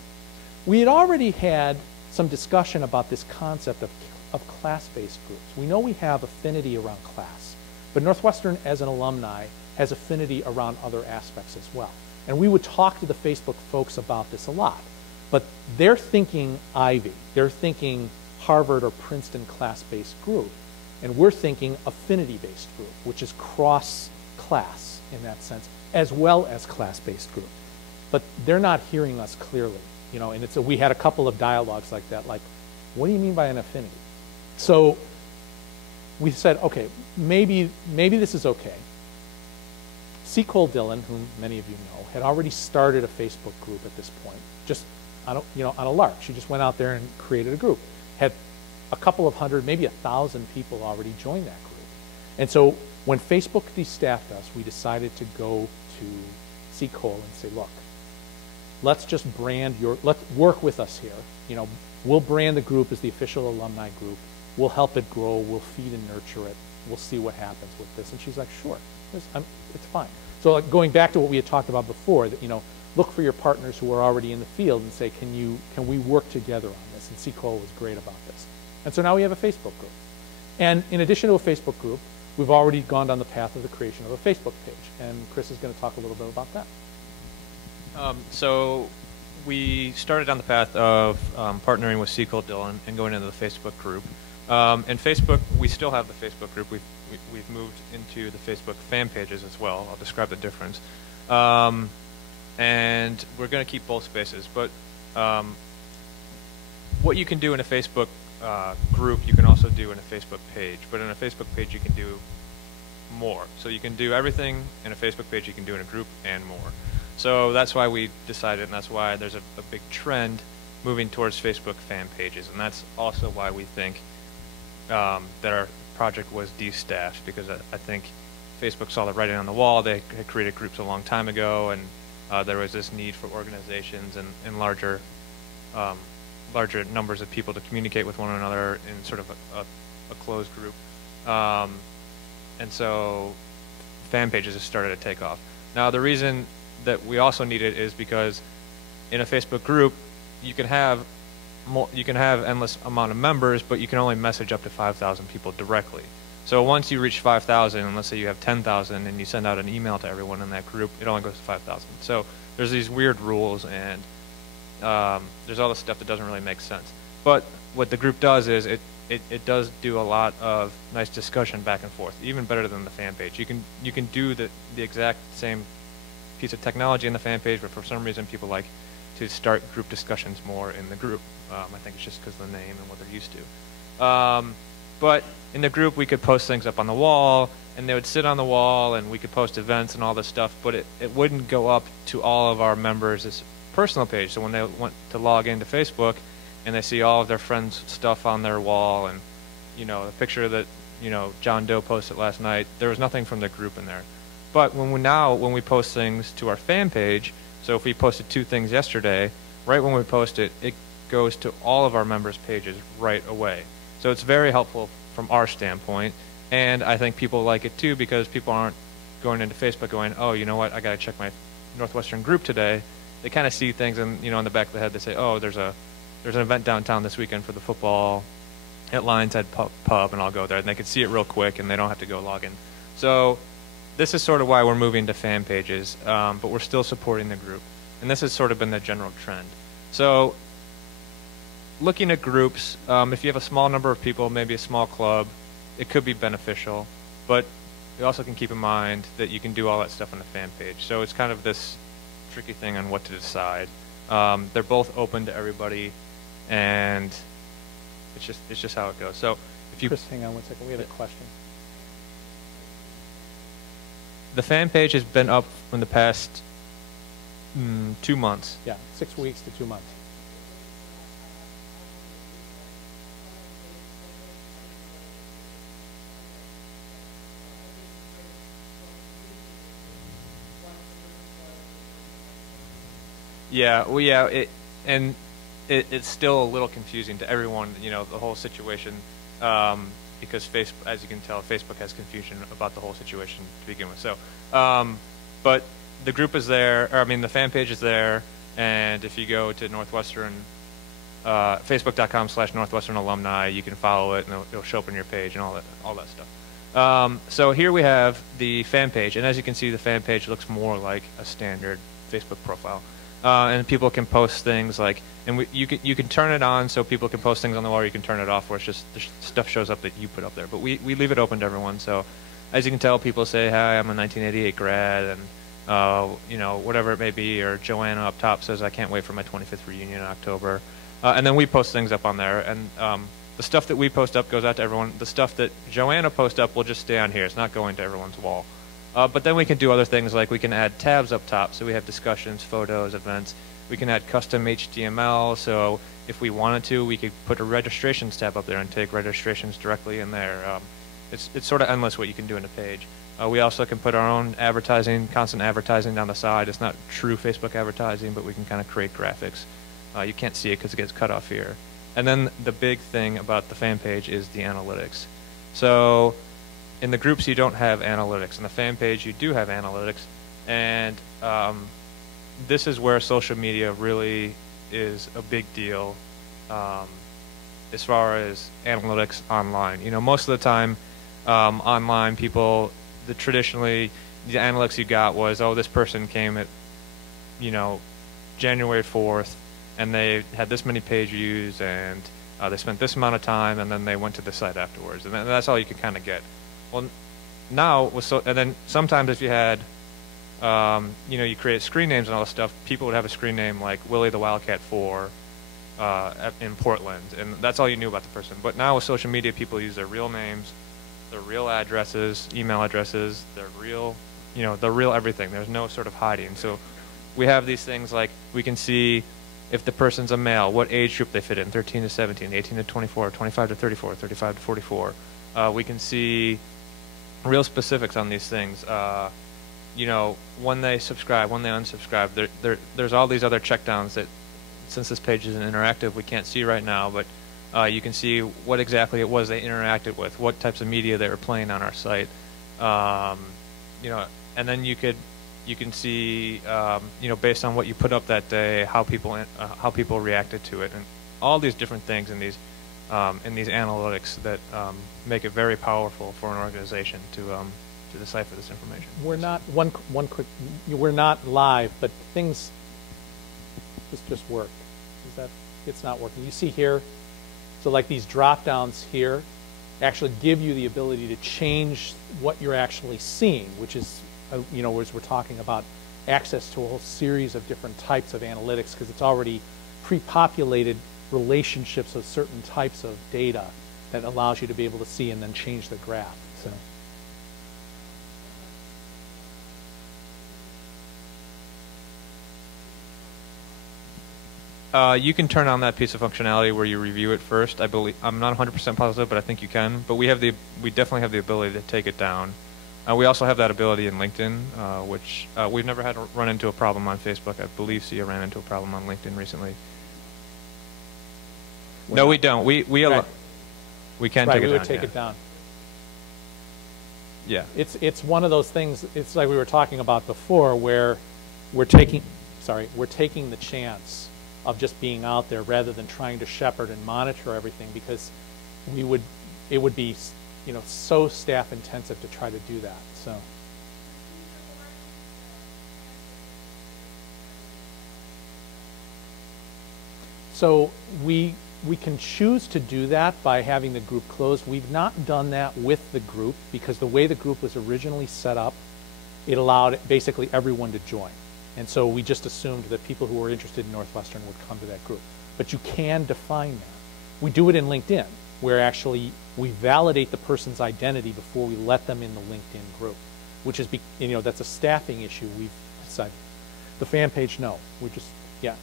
we had already had some discussion about this concept of class-based groups. We know we have affinity around class, but Northwestern as an alumni has affinity around other aspects as well. And we would talk to the Facebook folks about this a lot, but they're thinking Ivy, they're thinking Harvard or Princeton class-based group. And we're thinking affinity-based group, which is cross-class in that sense, as well as class-based group. But they're not hearing us clearly, you know, and we had a couple of dialogues like that, like, what do you mean by an affinity? So we said, okay, maybe this is okay. C. Cole Dillon, whom many of you know, had already started a Facebook group at this point, just on a lark. She just went out there and created a group. Had a couple of hundred, maybe 1,000 people already joined that group. And so when Facebook destaffed us, we decided to go to C. Cole and say, look, let's just let's work with us here. You know, we'll brand the group as the official alumni group. We'll help it grow. We'll feed and nurture it. We'll see what happens with this. And she's like, sure, it's fine. So like going back to what we had talked about before, that, you know, look for your partners who are already in the field and say, can we work together on this? And C. Cole was great about this. And so now we have a Facebook group. And in addition to a Facebook group, we've already gone down the path of the creation of a Facebook page. And Chris is going to talk a little bit about that. So we started down the path of partnering with C. Cole Dillon and going into the Facebook group. And Facebook, we still have the Facebook group. We've moved into the Facebook fan pages as well. I'll describe the difference. And we're going to keep both spaces. But what you can do in a Facebook group, you can also do in a Facebook page. But in a Facebook page, you can do more. So you can do everything in a Facebook page you can do in a group and more. So that's why we decided, and that's why there's a big trend moving towards Facebook fan pages. And that's also why we think that our project was de-staffed, because I think Facebook saw the writing on the wall. They had created groups a long time ago, and there was this need for organizations and larger numbers of people to communicate with one another in sort of a closed group. And so fan pages have started to take off. Now the reason that we also need it is because in a Facebook group you can have endless amount of members, but you can only message up to 5,000 people directly. So once you reach 5,000, and let's say you have 10,000 and you send out an email to everyone in that group, it only goes to 5,000. So there's these weird rules, and there's all this stuff that doesn't really make sense. But what the group does is it does do a lot of nice discussion back and forth, even better than the fan page. You can do the exact same piece of technology in the fan page, but for some reason people like to start group discussions more in the group. I think it's just because of the name and what they're used to. But in the group we could post things up on the wall, and they would sit on the wall, and we could post events and all this stuff, but it wouldn't go up to all of our members' personal page. So when they want to log into Facebook and they see all of their friends' stuff on their wall, and you know, the picture that, you know, John Doe posted last night, there was nothing from the group in there. But when we post things to our fan page, so if we posted 2 things yesterday, right when we post it, it goes to all of our members' pages right away. So it's very helpful from our standpoint, and I think people like it too, because people aren't going into Facebook going, oh, you know what, I got to check my Northwestern group today. They kind of see things, and you know, in the back of the head they say, oh, there's an event downtown this weekend for the football at Lions Head Pub, and I'll go there, and they can see it real quick, and they don't have to go log in. So this is sort of why we're moving to fan pages, but we're still supporting the group. And this has sort of been the general trend. So looking at groups, if you have a small number of people, maybe a small club, it could be beneficial. But you also can keep in mind that you can do all that stuff on the fan page. So it's kind of this tricky thing on what to decide. They're both open to everybody, and it's just how it goes. So if you Chris, hang on one second. We had a question. The fan page has been up in the past 2 months. Yeah, 6 weeks to 2 months. Yeah, well, yeah, it's still a little confusing to everyone, you know, the whole situation, because Facebook, as you can tell, Facebook has confusion about the whole situation to begin with. So, but the group is there, or I mean, the fan page is there, and if you go to Northwestern, facebook.com/Northwestern alumni, you can follow it, and it'll show up on your page and all that stuff. So here we have the fan page, and as you can see, the fan page looks more like a standard Facebook profile. and people can post things like, and you can turn it on so people can post things on the wall, or you can turn it off where it's just the stuff shows up that you put up there. But we leave it open to everyone. So as you can tell, people say, "Hi, I'm a 1988 grad," and you know, whatever it may be. Or Joanna up top says, "I can't wait for my 25th reunion in October," and then we post things up on there. And the stuff that we post up goes out to everyone. The stuff that Joanna posts up will just stay on here. It's not going to everyone's wall. But then we can do other things, like we can add tabs up top, so we have discussions, photos, events. We can add custom HTML, so if we wanted to, we could put a registrations tab up there and take registrations directly in there. It's sort of endless what you can do in a page. We also can put our own advertising, constant advertising down the side. It's not true Facebook advertising, but we can kind of create graphics. You can't see it because it gets cut off here. And then the big thing about the fan page is the analytics. So in the groups, you don't have analytics. In the fan page, you do have analytics. And this is where social media really is a big deal as far as analytics online. You know, most of the time online, people, traditionally, the analytics you got was, oh, this person came at, you know, January 4th, and they had this many page views, and they spent this amount of time, and then they went to the site afterwards. And that's all you could kind of get. Well, now, and then sometimes if you had, you know, you create screen names and all this stuff, people would have a screen name like Willie the Wildcat 4 in Portland, and that's all you knew about the person. But now with social media, people use their real names, their real addresses, email addresses, their real, you know, the real everything. There's no sort of hiding. So we have these things like we can see if the person's a male, what age group they fit in, 13 to 17, 18 to 24, 25 to 34, 35 to 44. We can see real specifics on these things. You know, when they subscribe, when they unsubscribe. There's all these other checkdowns that, since this page isn't interactive, we can't see right now, but you can see what exactly it was they interacted with, what types of media they were playing on our site. You know, and then you can see, you know, based on what you put up that day, how people reacted to it, and all these different things in these analytics that make it very powerful for an organization to decipher this information. We're not we're not live, but things just work. It's not working. You see here, so like these drop downs here actually give you the ability to change what you're actually seeing, which is, you know, as we're talking about access to a whole series of different types of analytics, because it's already pre-populated relationships of certain types of data that allows you to be able to see and then change the graph. So. You can turn on that piece of functionality where you review it first. I believe, I'm not 100% positive, but I think you can. But we definitely have the ability to take it down. We also have that ability in LinkedIn, which we've never had to run into a problem on Facebook. I believe Sia ran into a problem on LinkedIn recently. No, we don't. We can take it down. We would take it down. Yeah. It's one of those things. It's like we were talking about before, where we're taking the chance of just being out there rather than trying to shepherd and monitor everything, because it would be, you know, so staff intensive to try to do that. So we can choose to do that by having the group closed. We've not done that with the group, because the way the group was originally set up, it allowed basically everyone to join. And so we just assumed that people who were interested in Northwestern would come to that group. But you can define that. We do it in LinkedIn, where actually we validate the person's identity before we let them in the LinkedIn group, which is, you know, that's a staffing issue we've decided. The fan page, no. We just, yeah.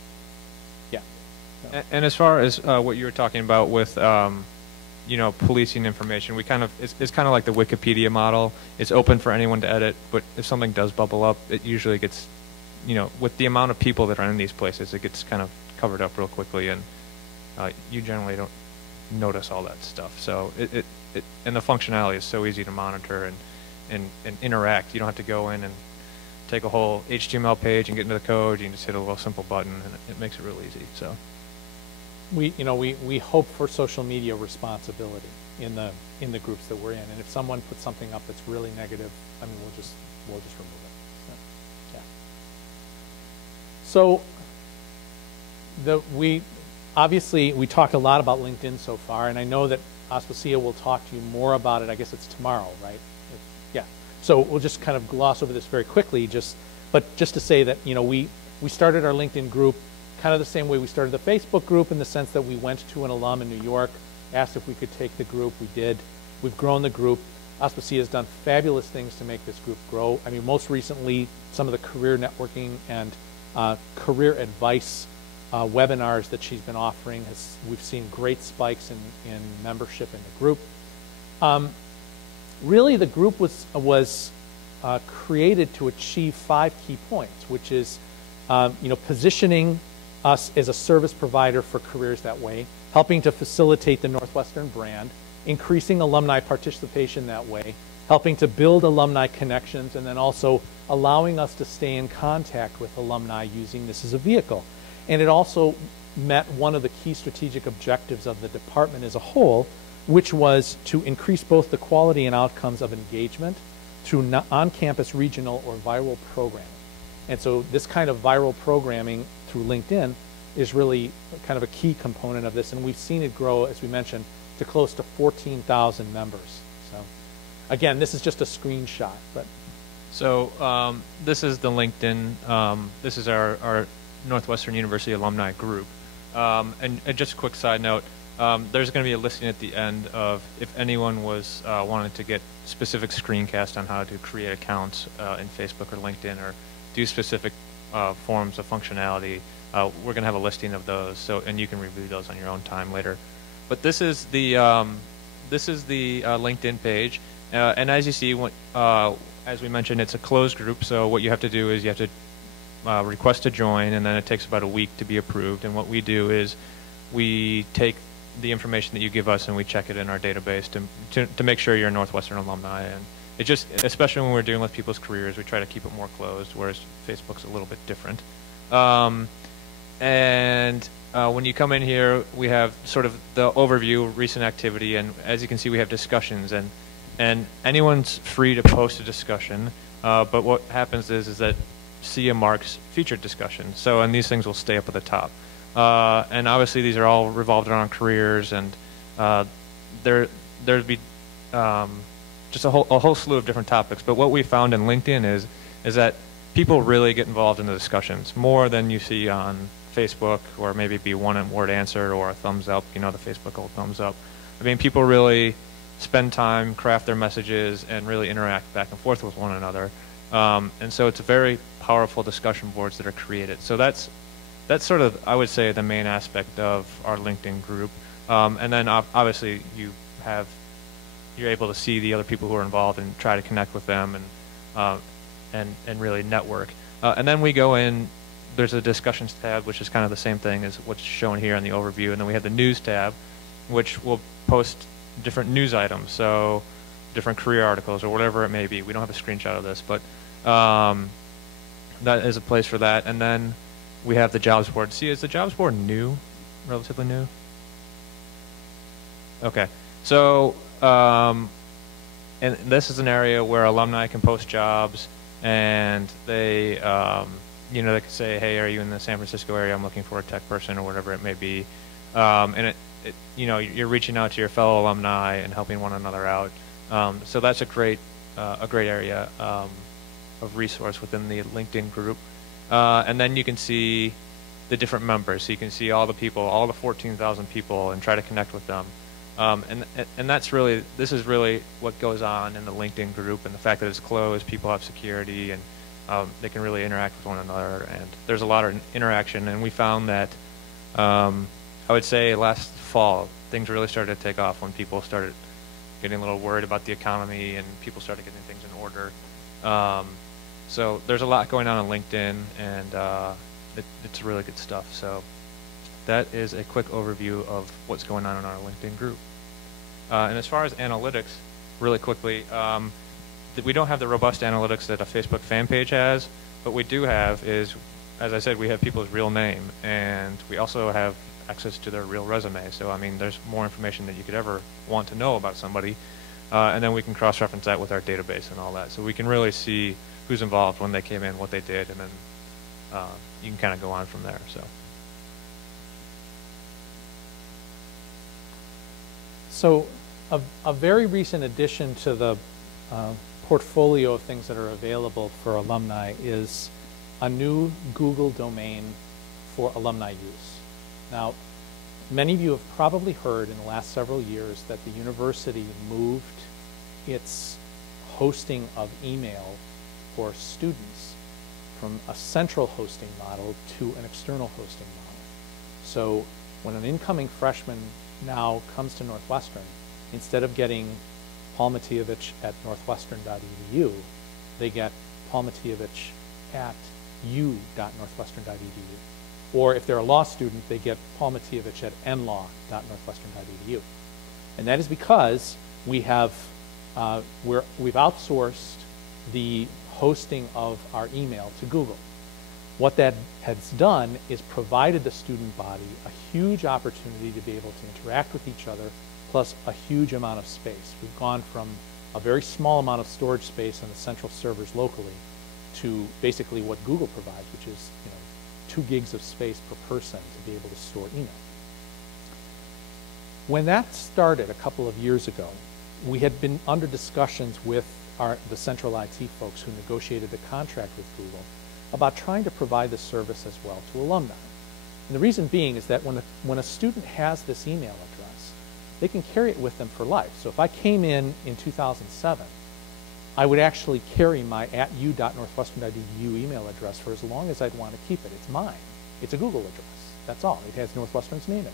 No. And as far as what you were talking about with, you know, policing information, it's kind of like the Wikipedia model. It's open for anyone to edit, but if something does bubble up, it usually gets, you know, with the amount of people that are in these places, it gets kind of covered up real quickly, and you generally don't notice all that stuff. So and the functionality is so easy to monitor and interact. You don't have to go in and take a whole HTML page and get into the code. You can just hit a little simple button, and it makes it real easy. So we hope for social media responsibility in the groups that we're in, and if someone puts something up that's really negative, I mean, we'll just remove it. So Obviously we talked a lot about LinkedIn so far, and I know that Aspasia will talk to you more about it. I guess it's tomorrow, right? Yeah. So we'll just kind of gloss over this very quickly, but just to say that, you know, we started our LinkedIn group kind of the same way we started the Facebook group, in the sense that we went to an alum in New York, asked if we could take the group. We did. We've grown the group. Aspasia has done fabulous things to make this group grow. I mean, most recently, some of the career networking and career advice webinars that she's been offering, we've seen great spikes in membership in the group. Really, the group was created to achieve 5 key points, which is positioning us as a service provider for careers that way, helping to facilitate the Northwestern brand, increasing alumni participation that way, helping to build alumni connections, and then also allowing us to stay in contact with alumni using this as a vehicle. And it also met one of the key strategic objectives of the department as a whole, which was to increase both the quality and outcomes of engagement through on-campus regional or viral programming. And so this kind of viral programming through LinkedIn is really kind of a key component of this, and we've seen it grow, as we mentioned, to close to 14,000 members. So again, this is just a screenshot. But so this is the LinkedIn, this is our Northwestern University alumni group. And just a quick side note, there's going to be a listing at the end of if anyone was wanted to get specific screencast on how to create accounts in Facebook or LinkedIn, or do specific forms of functionality. We're going to have a listing of those, and you can review those on your own time later. But this is the LinkedIn page, and as you see, as we mentioned, it's a closed group. So what you have to do is you have to request to join, and then it takes about a week to be approved. And what we do is we take the information that you give us and we check it in our database to make sure you're a Northwestern alumni. And it just, especially when we're dealing with people's careers, we try to keep it more closed, whereas Facebook's a little bit different. When you come in here, we have sort of the overview, recent activity, and as you can see, we have discussions, and anyone's free to post a discussion. But what happens is that SIA marks featured discussion. So, and these things will stay up at the top. And obviously, these are all revolved around careers, and there'd be just a whole slew of different topics. But what we found in LinkedIn is that people really get involved in the discussions more than you see on Facebook, or maybe be one word answer or a thumbs up, the Facebook old thumbs up. I mean, people really spend time, craft their messages, and really interact back and forth with one another. And so it's a very powerful discussion boards that are created. So that's sort of, I would say, the main aspect of our LinkedIn group. And then obviously you're able to see the other people who are involved and try to connect with them and really network. And then we go in. There's a discussions tab, which is kind of the same thing as what's shown here in the overview. And then we have the news tab, which will post different news items, so different career articles or whatever it may be. We don't have a screenshot of this, but that is a place for that. And then we have the jobs board. See, is the jobs board new, relatively new? Okay. So, and this is an area where alumni can post jobs, and they they could say, hey, are you in the San Francisco area? I'm looking for a tech person, or whatever it may be. And you're reaching out to your fellow alumni and helping one another out. So that's a great area of resource within the LinkedIn group. And then you can see the different members. So you can see all the people, all the 14,000 people, and try to connect with them. And this is really what goes on in the LinkedIn group, and the fact that it's closed, people have security, and they can really interact with one another, and there's a lot of interaction. And we found that, I would say last fall, things really started to take off when people started getting a little worried about the economy, and people started getting things in order. So there's a lot going on LinkedIn, and it's really good stuff. So that is a quick overview of what's going on in our LinkedIn group. And as far as analytics, really quickly, we don't have the robust analytics that a Facebook fan page has. What we do have is, as I said, we have people's real name, and we also have access to their real resume. So, I mean, there's more information that you could ever want to know about somebody. And then we can cross-reference that with our database and all that. So we can really see who's involved, when they came in, what they did, and then you can kind of go on from there. So So a very recent addition to the portfolio of things that are available for alumni is a new Google domain for alumni use. Now, many of you have probably heard in the last several years that the university moved its hosting of email for students from a central hosting model to an external hosting model. So when an incoming freshman now comes to Northwestern, instead of getting Paul Matijevich at northwestern.edu, they get Paul Matijevich at u.northwestern.edu. Or if they're a law student, they get Paul Matijevich at nlaw.northwestern.edu. And that is because we have we've outsourced the hosting of our email to Google. What that has done is provided the student body a huge opportunity to be able to interact with each other, plus a huge amount of space. We've gone from a very small amount of storage space on the central servers locally to basically what Google provides, which is 2 gigs of space per person to be able to store email. When that started a couple of years ago, we had been under discussions with the central IT folks who negotiated the contract with Google about trying to provide the service as well to alumni. And the reason being is that when a student has this email address, they can carry it with them for life. So if I came in 2007, I would actually carry my at u.northwestern.edu email address for as long as I'd want to keep it. It's mine. It's a Google address. That's all. It has Northwestern's name in it.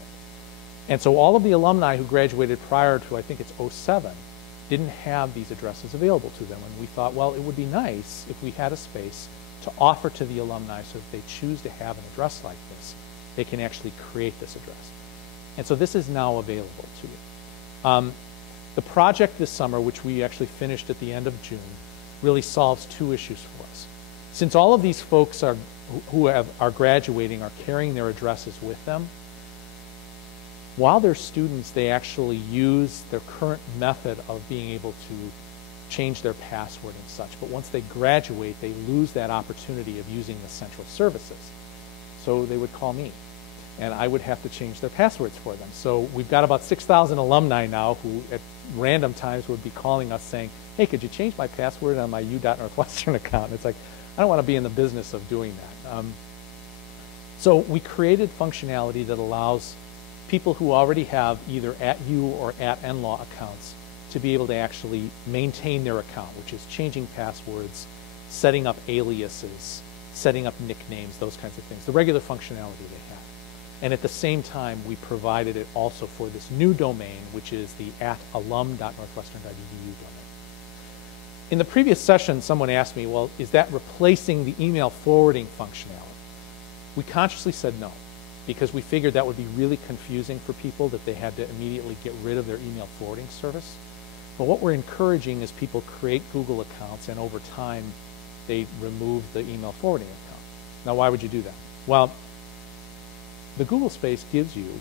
And so all of the alumni who graduated prior to, I think it's 07, didn't have these addresses available to them. And we thought, well, it would be nice if we had a space to offer to the alumni so if they choose to have an address like this, they can actually create this address. And so this is now available to you. The project this summer, which we actually finished at the end of June, really solves 2 issues for us. Since all of these folks who are graduating are carrying their addresses with them, while they're students, they actually use their current method of being able to change their password and such. But once they graduate, they lose that opportunity of using the central services. So they would call me, and I would have to change their passwords for them. So we've got about 6,000 alumni now who at random times would be calling us saying, hey, could you change my password on my u.northwestern account? And it's like, I don't want to be in the business of doing that. So we created functionality that allows people who already have either at U or at NLaw accounts to be able to actually maintain their account, which is changing passwords, setting up aliases, setting up nicknames, those kinds of things, the regular functionality they have. And at the same time, we provided it also for this new domain, which is the at alum.northwestern.edu domain. In the previous session, someone asked me, well, is that replacing the email forwarding functionality? We consciously said no, because we figured that would be really confusing for people, that they had to immediately get rid of their email forwarding service. But what we're encouraging is people create Google accounts, and over time, they remove the email forwarding account. Now, why would you do that? Well, the Google space gives you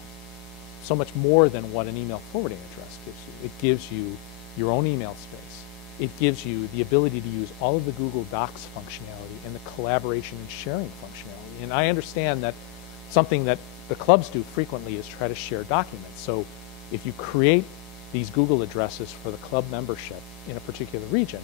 so much more than what an email forwarding address gives you. It gives you your own email space. It gives you the ability to use all of the Google Docs functionality and the collaboration and sharing functionality. And I understand that something that the clubs do frequently is try to share documents. So if you create these Google addresses for the club membership in a particular region,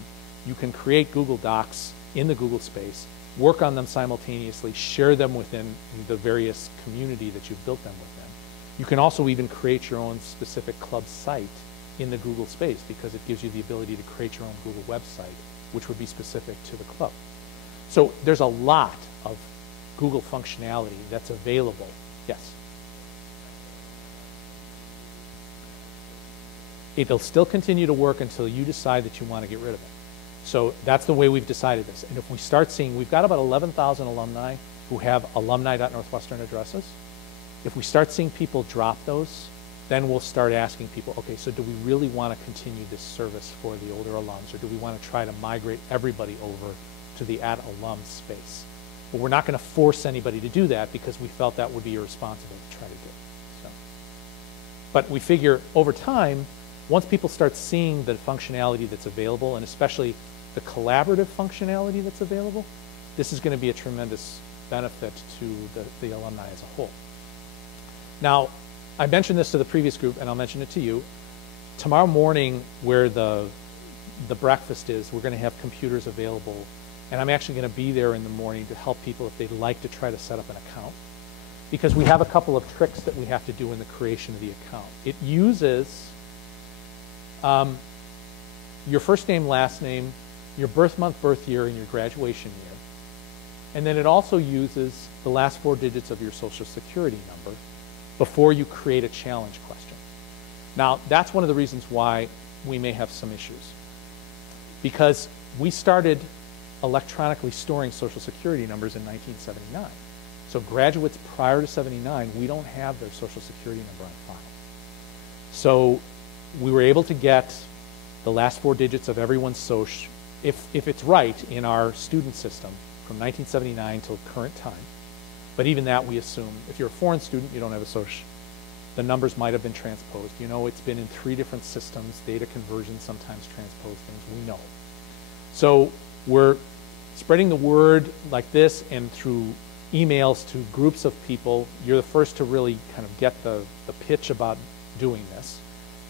you can create Google Docs in the Google space, work on them simultaneously, share them within the various community that you've built them within. You can also even create your own specific club site in the Google space, because it gives you the ability to create your own Google website, which would be specific to the club. So there's a lot of Google functionality that's available. Yes? It'll still continue to work until you decide that you want to get rid of it. So that's the way we've decided this. And if we start seeing, we've got about 11,000 alumni who have alumni.northwestern addresses. If we start seeing people drop those, then we'll start asking people, okay, so do we really want to continue this service for the older alums, or do we want to try to migrate everybody over to the at alum space? But we're not going to force anybody to do that, because we felt that would be irresponsible to try to do. So, but we figure over time, once people start seeing the functionality that's available, and especially the collaborative functionality that's available, this is going to be a tremendous benefit to the alumni as a whole. Now, I mentioned this to the previous group, and I'll mention it to you. tomorrow morning, where the breakfast is, we're going to have computers available, and I'm actually going to be there in the morning to help people if they'd like to try to set up an account, because we have a couple of tricks that we have to do in the creation of the account. It uses your first name, last name, your birth month, birth year, and your graduation year. And then it also uses the last 4 digits of your Social Security number before you create a challenge question. Now, that's one of the reasons why we may have some issues, because we started electronically storing Social Security numbers in 1979. So graduates prior to 79, we don't have their Social Security number on file. So we were able to get the last 4 digits of everyone's social, if it's right, in our student system from 1979 till current time. But even that, we assume, if you're a foreign student, you don't have a social. The numbers might have been transposed. You know, it's been in 3 different systems. Data conversion sometimes transpose things. We know. So we're spreading the word like this, and through emails to groups of people. You're the first to really kind of get the pitch about doing this.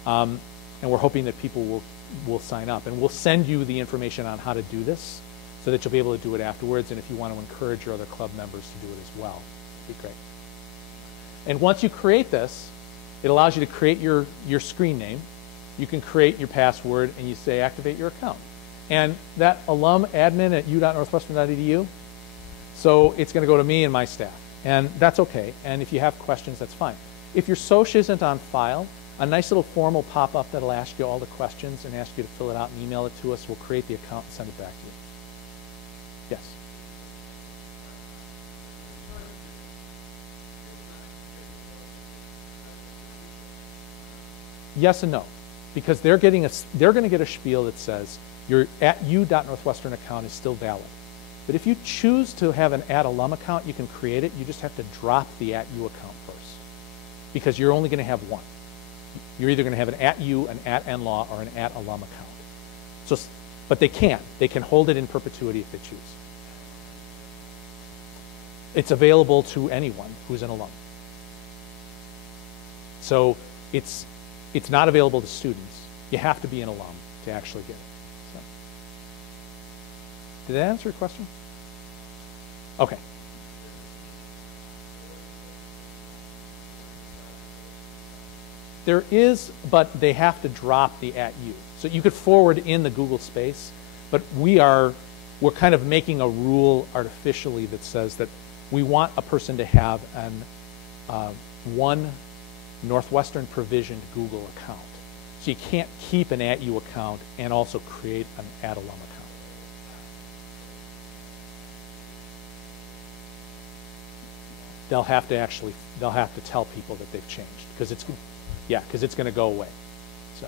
And we're hoping that people will sign up. And we'll send you the information on how to do this so that you'll be able to do it afterwards. And if you want to encourage your other club members to do it as well, it'd be great. And once you create this, it allows you to create your screen name. You can create your password, and you say activate your account. And that alum admin at u.northwestern.edu, so it's going to go to me and my staff. And that's okay. And if you have questions, that's fine. If your SOCH isn't on file, a nice little form will pop up that'll ask you all the questions and ask you to fill it out and email it to us. We'll create the account and send it back to you. Yes? Yes and no, because they're going to get a spiel that says your at u.northwestern account is still valid. But if you choose to have an @alum account, you can create it. You just have to drop the @u account first, because you're only going to have one. You're either going to have an @u, an @nlaw, or an @alum account. So, but they can. They can hold it in perpetuity if they choose. It's available to anyone who's an alum. So it's not available to students. You have to be an alum to actually get it. So, did that answer your question? Okay. There is, but they have to drop the @u. So you could forward in the Google space, but we're kind of making a rule artificially that says that we want a person to have one Northwestern provisioned Google account. So you can't keep an @u account and also create an @alum account. They'll have to tell people that they've changed, because it's going to go away. So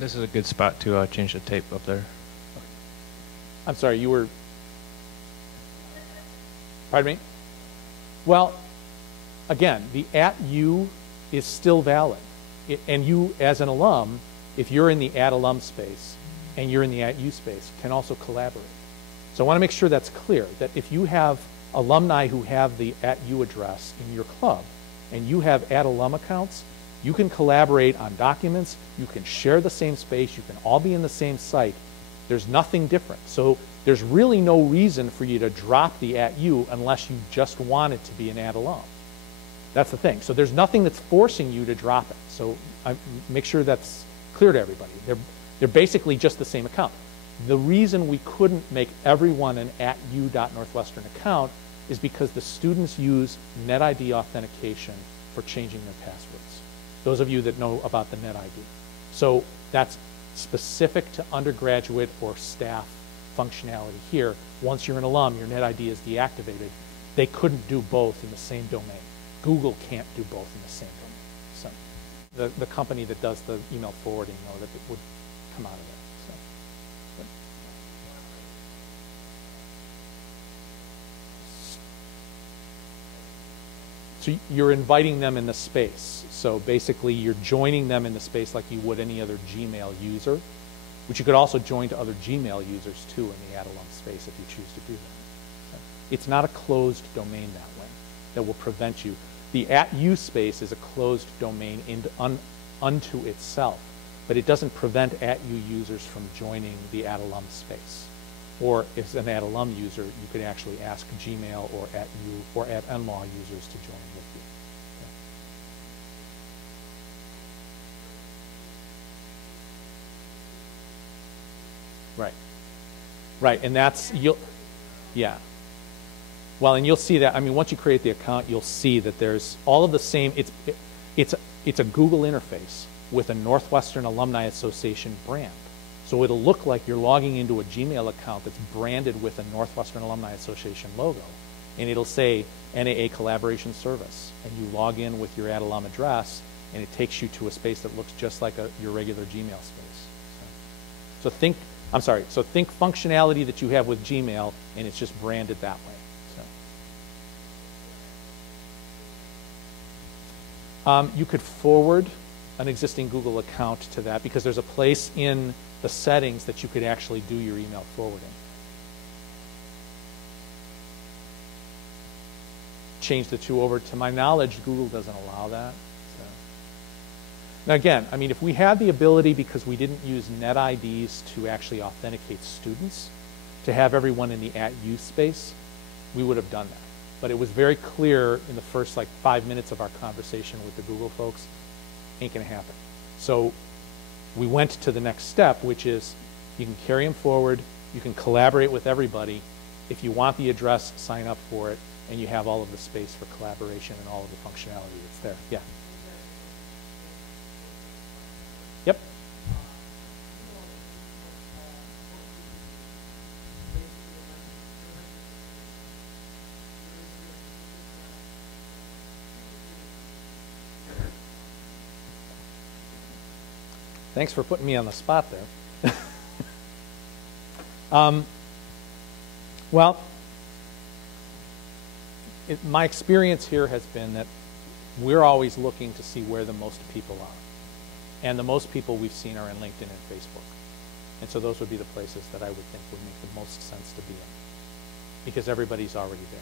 this is a good spot to change the tape up there. Okay. I'm sorry, you were. Pardon me? Well, again, the @u is still valid. And you, as an alum, if you're in the @alum space and you're in the @u space, can also collaborate. So I want to make sure that's clear, that if you have alumni who have the @u address in your club and you have @alum accounts, you can collaborate on documents, you can share the same space, you can all be in the same site. There's nothing different. So there's really no reason for you to drop the @u unless you just want it to be an @alum. That's the thing. So there's nothing that's forcing you to drop it. So make sure that's clear to everybody. They're basically just the same account. The reason we couldn't make everyone an @u.northwestern account is because the students use NetID authentication for changing their passwords. Those of you that know about the NetID. So that's specific to undergraduate or staff functionality here. Once you're an alum, your NetID is deactivated. They couldn't do both in the same domain. Google can't do both in the same domain. So the company that does the email forwarding, that it would come out of that. So you're inviting them in the space. So basically you're joining them in the space like you would any other Gmail user, which you could also join to other Gmail users too in the @alum space if you choose to do that. So it's not a closed domain that way that will prevent you. The @u space is a closed domain unto itself, but it doesn't prevent @U users from joining the @alum space. Or as an @alum user, you could actually ask Gmail or @U or @nlaw users to join with you. Right. Right, and that's, yeah. Well, and you'll see that, I mean, once you create the account, you'll see that there's all of the same, it's a Google interface with a Northwestern Alumni Association brand. So it'll look like you're logging into a Gmail account that's branded with a Northwestern Alumni Association logo. And it'll say NAA Collaboration Service. And you log in with your @alum address, and it takes you to a space that looks just like your regular Gmail space. So think functionality that you have with Gmail, and it's just branded that way. So. You could forward an existing Google account to that, because there's a place in the settings that you could actually do your email forwarding. Change the two over. To my knowledge, Google doesn't allow that. So. Now again, I mean, if we had the ability, because we didn't use NetIDs to actually authenticate students, to have everyone in the @U space, we would have done that. But it was very clear in the first 5 minutes of our conversation with the Google folks, ain't gonna happen. So we went to the next step, which is you can carry them forward, you can collaborate with everybody. If you want the address, sign up for it, and you have all of the space for collaboration and all of the functionality that's there. Yeah. Yep. Thanks for putting me on the spot there. Well, my experience here has been that we're always looking to see where the most people are. And the most people we've seen are in LinkedIn and Facebook. And so those would be the places that I would think would make the most sense to be in, because everybody's already there.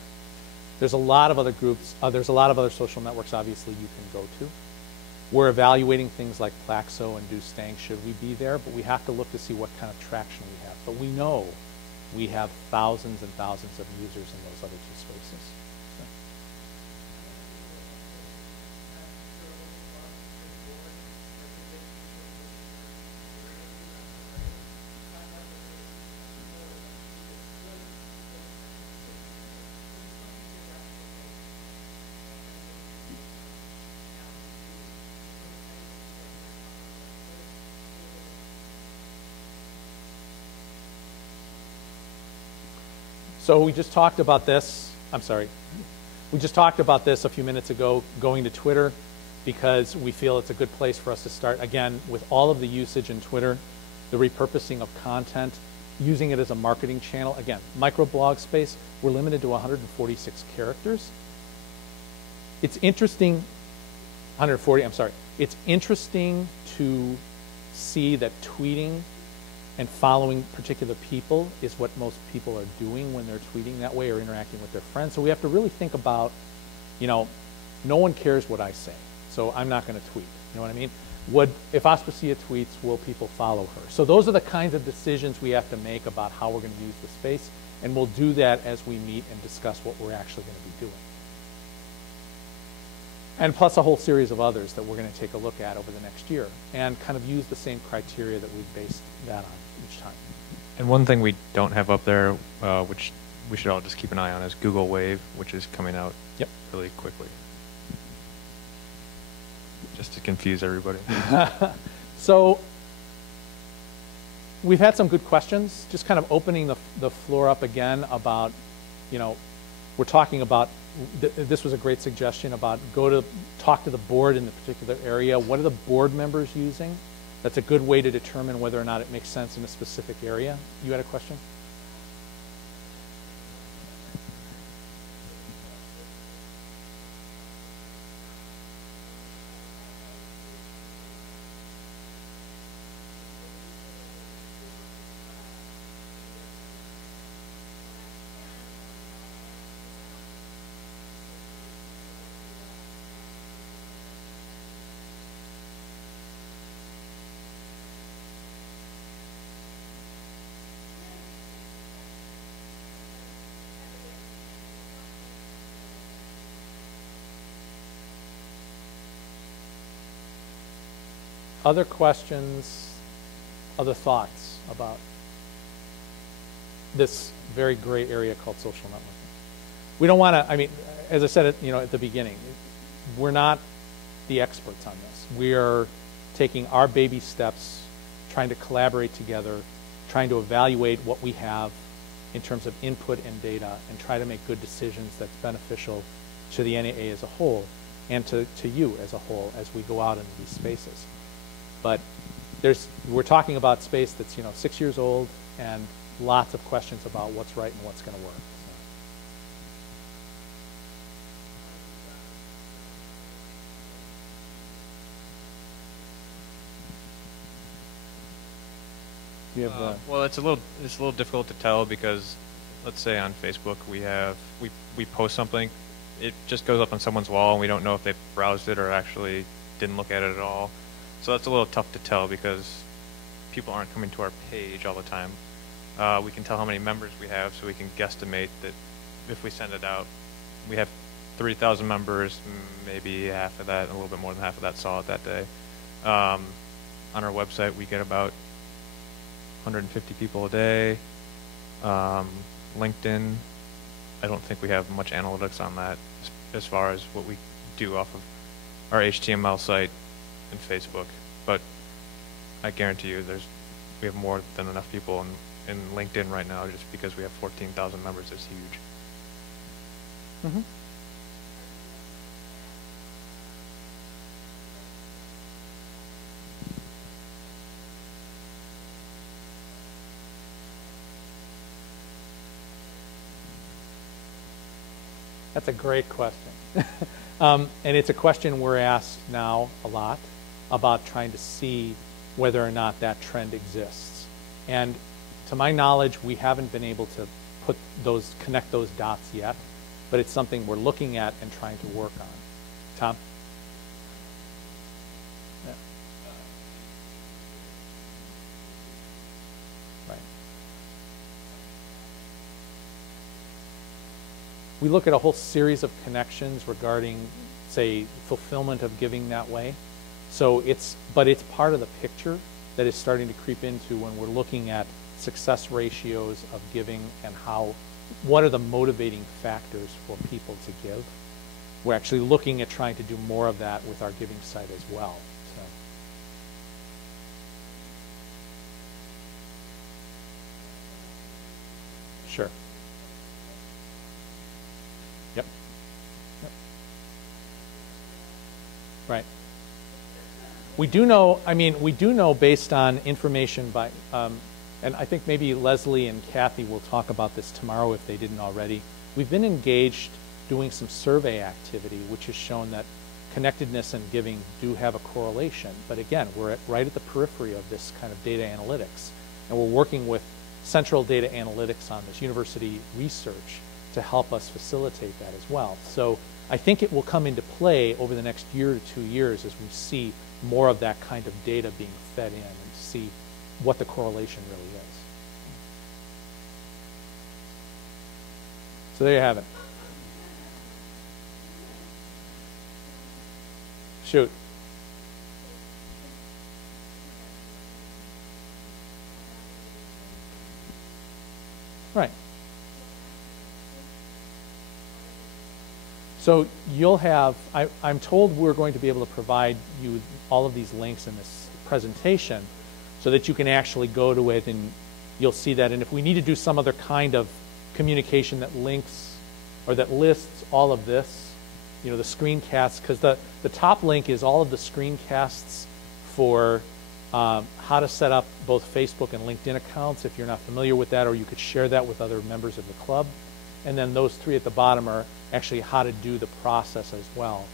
There's a lot of other groups, there's a lot of other social networks obviously you can go to. We're evaluating things like Plaxo and DoStang, should we be there, but we have to look to see what kind of traction we have. But we know we have thousands and thousands of users in those other two spaces. So. So we just talked about this, we just talked about this a few minutes ago, going to Twitter, because we feel it's a good place for us to start. Again, with all of the usage in Twitter, the repurposing of content, using it as a marketing channel. Again, microblog space, we're limited to 146 characters. It's interesting, it's interesting to see that tweeting and following particular people is what most people are doing when they're tweeting that way or interacting with their friends. So we have to really think about, no one cares what I say, so I'm not going to tweet. You know what I mean? If Aspasia tweets, will people follow her? So those are the kinds of decisions we have to make about how we're going to use the space, and we'll do that as we meet and discuss what we're actually going to be doing. And plus a whole series of others that we're going to take a look at over the next year and kind of use the same criteria that we've based that on each time. And one thing we don't have up there, which we should all just keep an eye on, is Google Wave, which is coming out really quickly. Just to confuse everybody. So we've had some good questions, just kind of opening the floor up again about, we're talking about, this was a great suggestion about talk to the board in the particular area. What are the board members using? That's a good way to determine whether or not it makes sense in a specific area. You had a question? other questions, other thoughts about this very gray area called social networking? We don't want to, I mean, as I said at the beginning, we're not the experts on this. We are taking our baby steps, trying to collaborate together, trying to evaluate what we have in terms of input and data, and try to make good decisions that's beneficial to the NAA as a whole and to you as a whole as we go out into these spaces. But we're talking about space that's 6 years old and lots of questions about what's right and what's going to work. Do you have well, it's a little difficult to tell because, let's say on Facebook we post something, it just goes up on someone's wall and we don't know if they browsed it or actually didn't look at it at all. So that's a little tough to tell because people aren't coming to our page all the time. We can tell how many members we have, so we can guesstimate that if we send it out, we have 3,000 members, maybe half of that, a little bit more than half of that saw it that day. On our website, we get about 150 people a day. LinkedIn, I don't think we have much analytics on that as far as what we do off of our HTML site and Facebook, but I guarantee you we have more than enough people in LinkedIn right now. Just because we have 14,000 members is huge. Mm-hmm. That's a great question. And it's a question we're asked now a lot about trying to see whether or not that trend exists. And to my knowledge, we haven't been able to connect those dots yet, but it's something we're looking at and trying to work on. Tom? Yeah. Right. We look at a whole series of connections regarding, say, fulfillment of giving that way. So it's part of the picture that is starting to creep into when we're looking at success ratios of giving and what are the motivating factors for people to give. We're actually looking at trying to do more of that with our giving site as well. So. Sure. Yep. Right. We do know based on information by, and I think maybe Leslie and Kathy will talk about this tomorrow if they didn't already. We've been engaged doing some survey activity, which has shown that connectedness and giving do have a correlation. But again, we're right at the periphery of this kind of data analytics. And we're working with central data analytics on this university research to help us facilitate that as well. So I think it will come into play over the next year to 2 years as we see more of that kind of data being fed in and see what the correlation really is. So there you have it. Shoot. Right. So you'll have, I'm told we're going to be able to provide you all of these links in this presentation so that you can actually go to it and you'll see that. And if we need to do some other kind of communication that links or that lists all of this, the screencasts, because the top link is all of the screencasts for how to set up both Facebook and LinkedIn accounts if you're not familiar with that, or you could share that with other members of the club. And then those three at the bottom are actually how to do the process as well.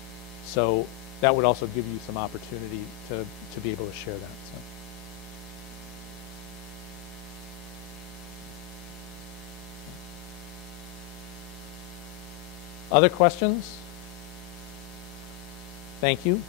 So that would also give you some opportunity to be able to share that. So. Other questions? Thank you.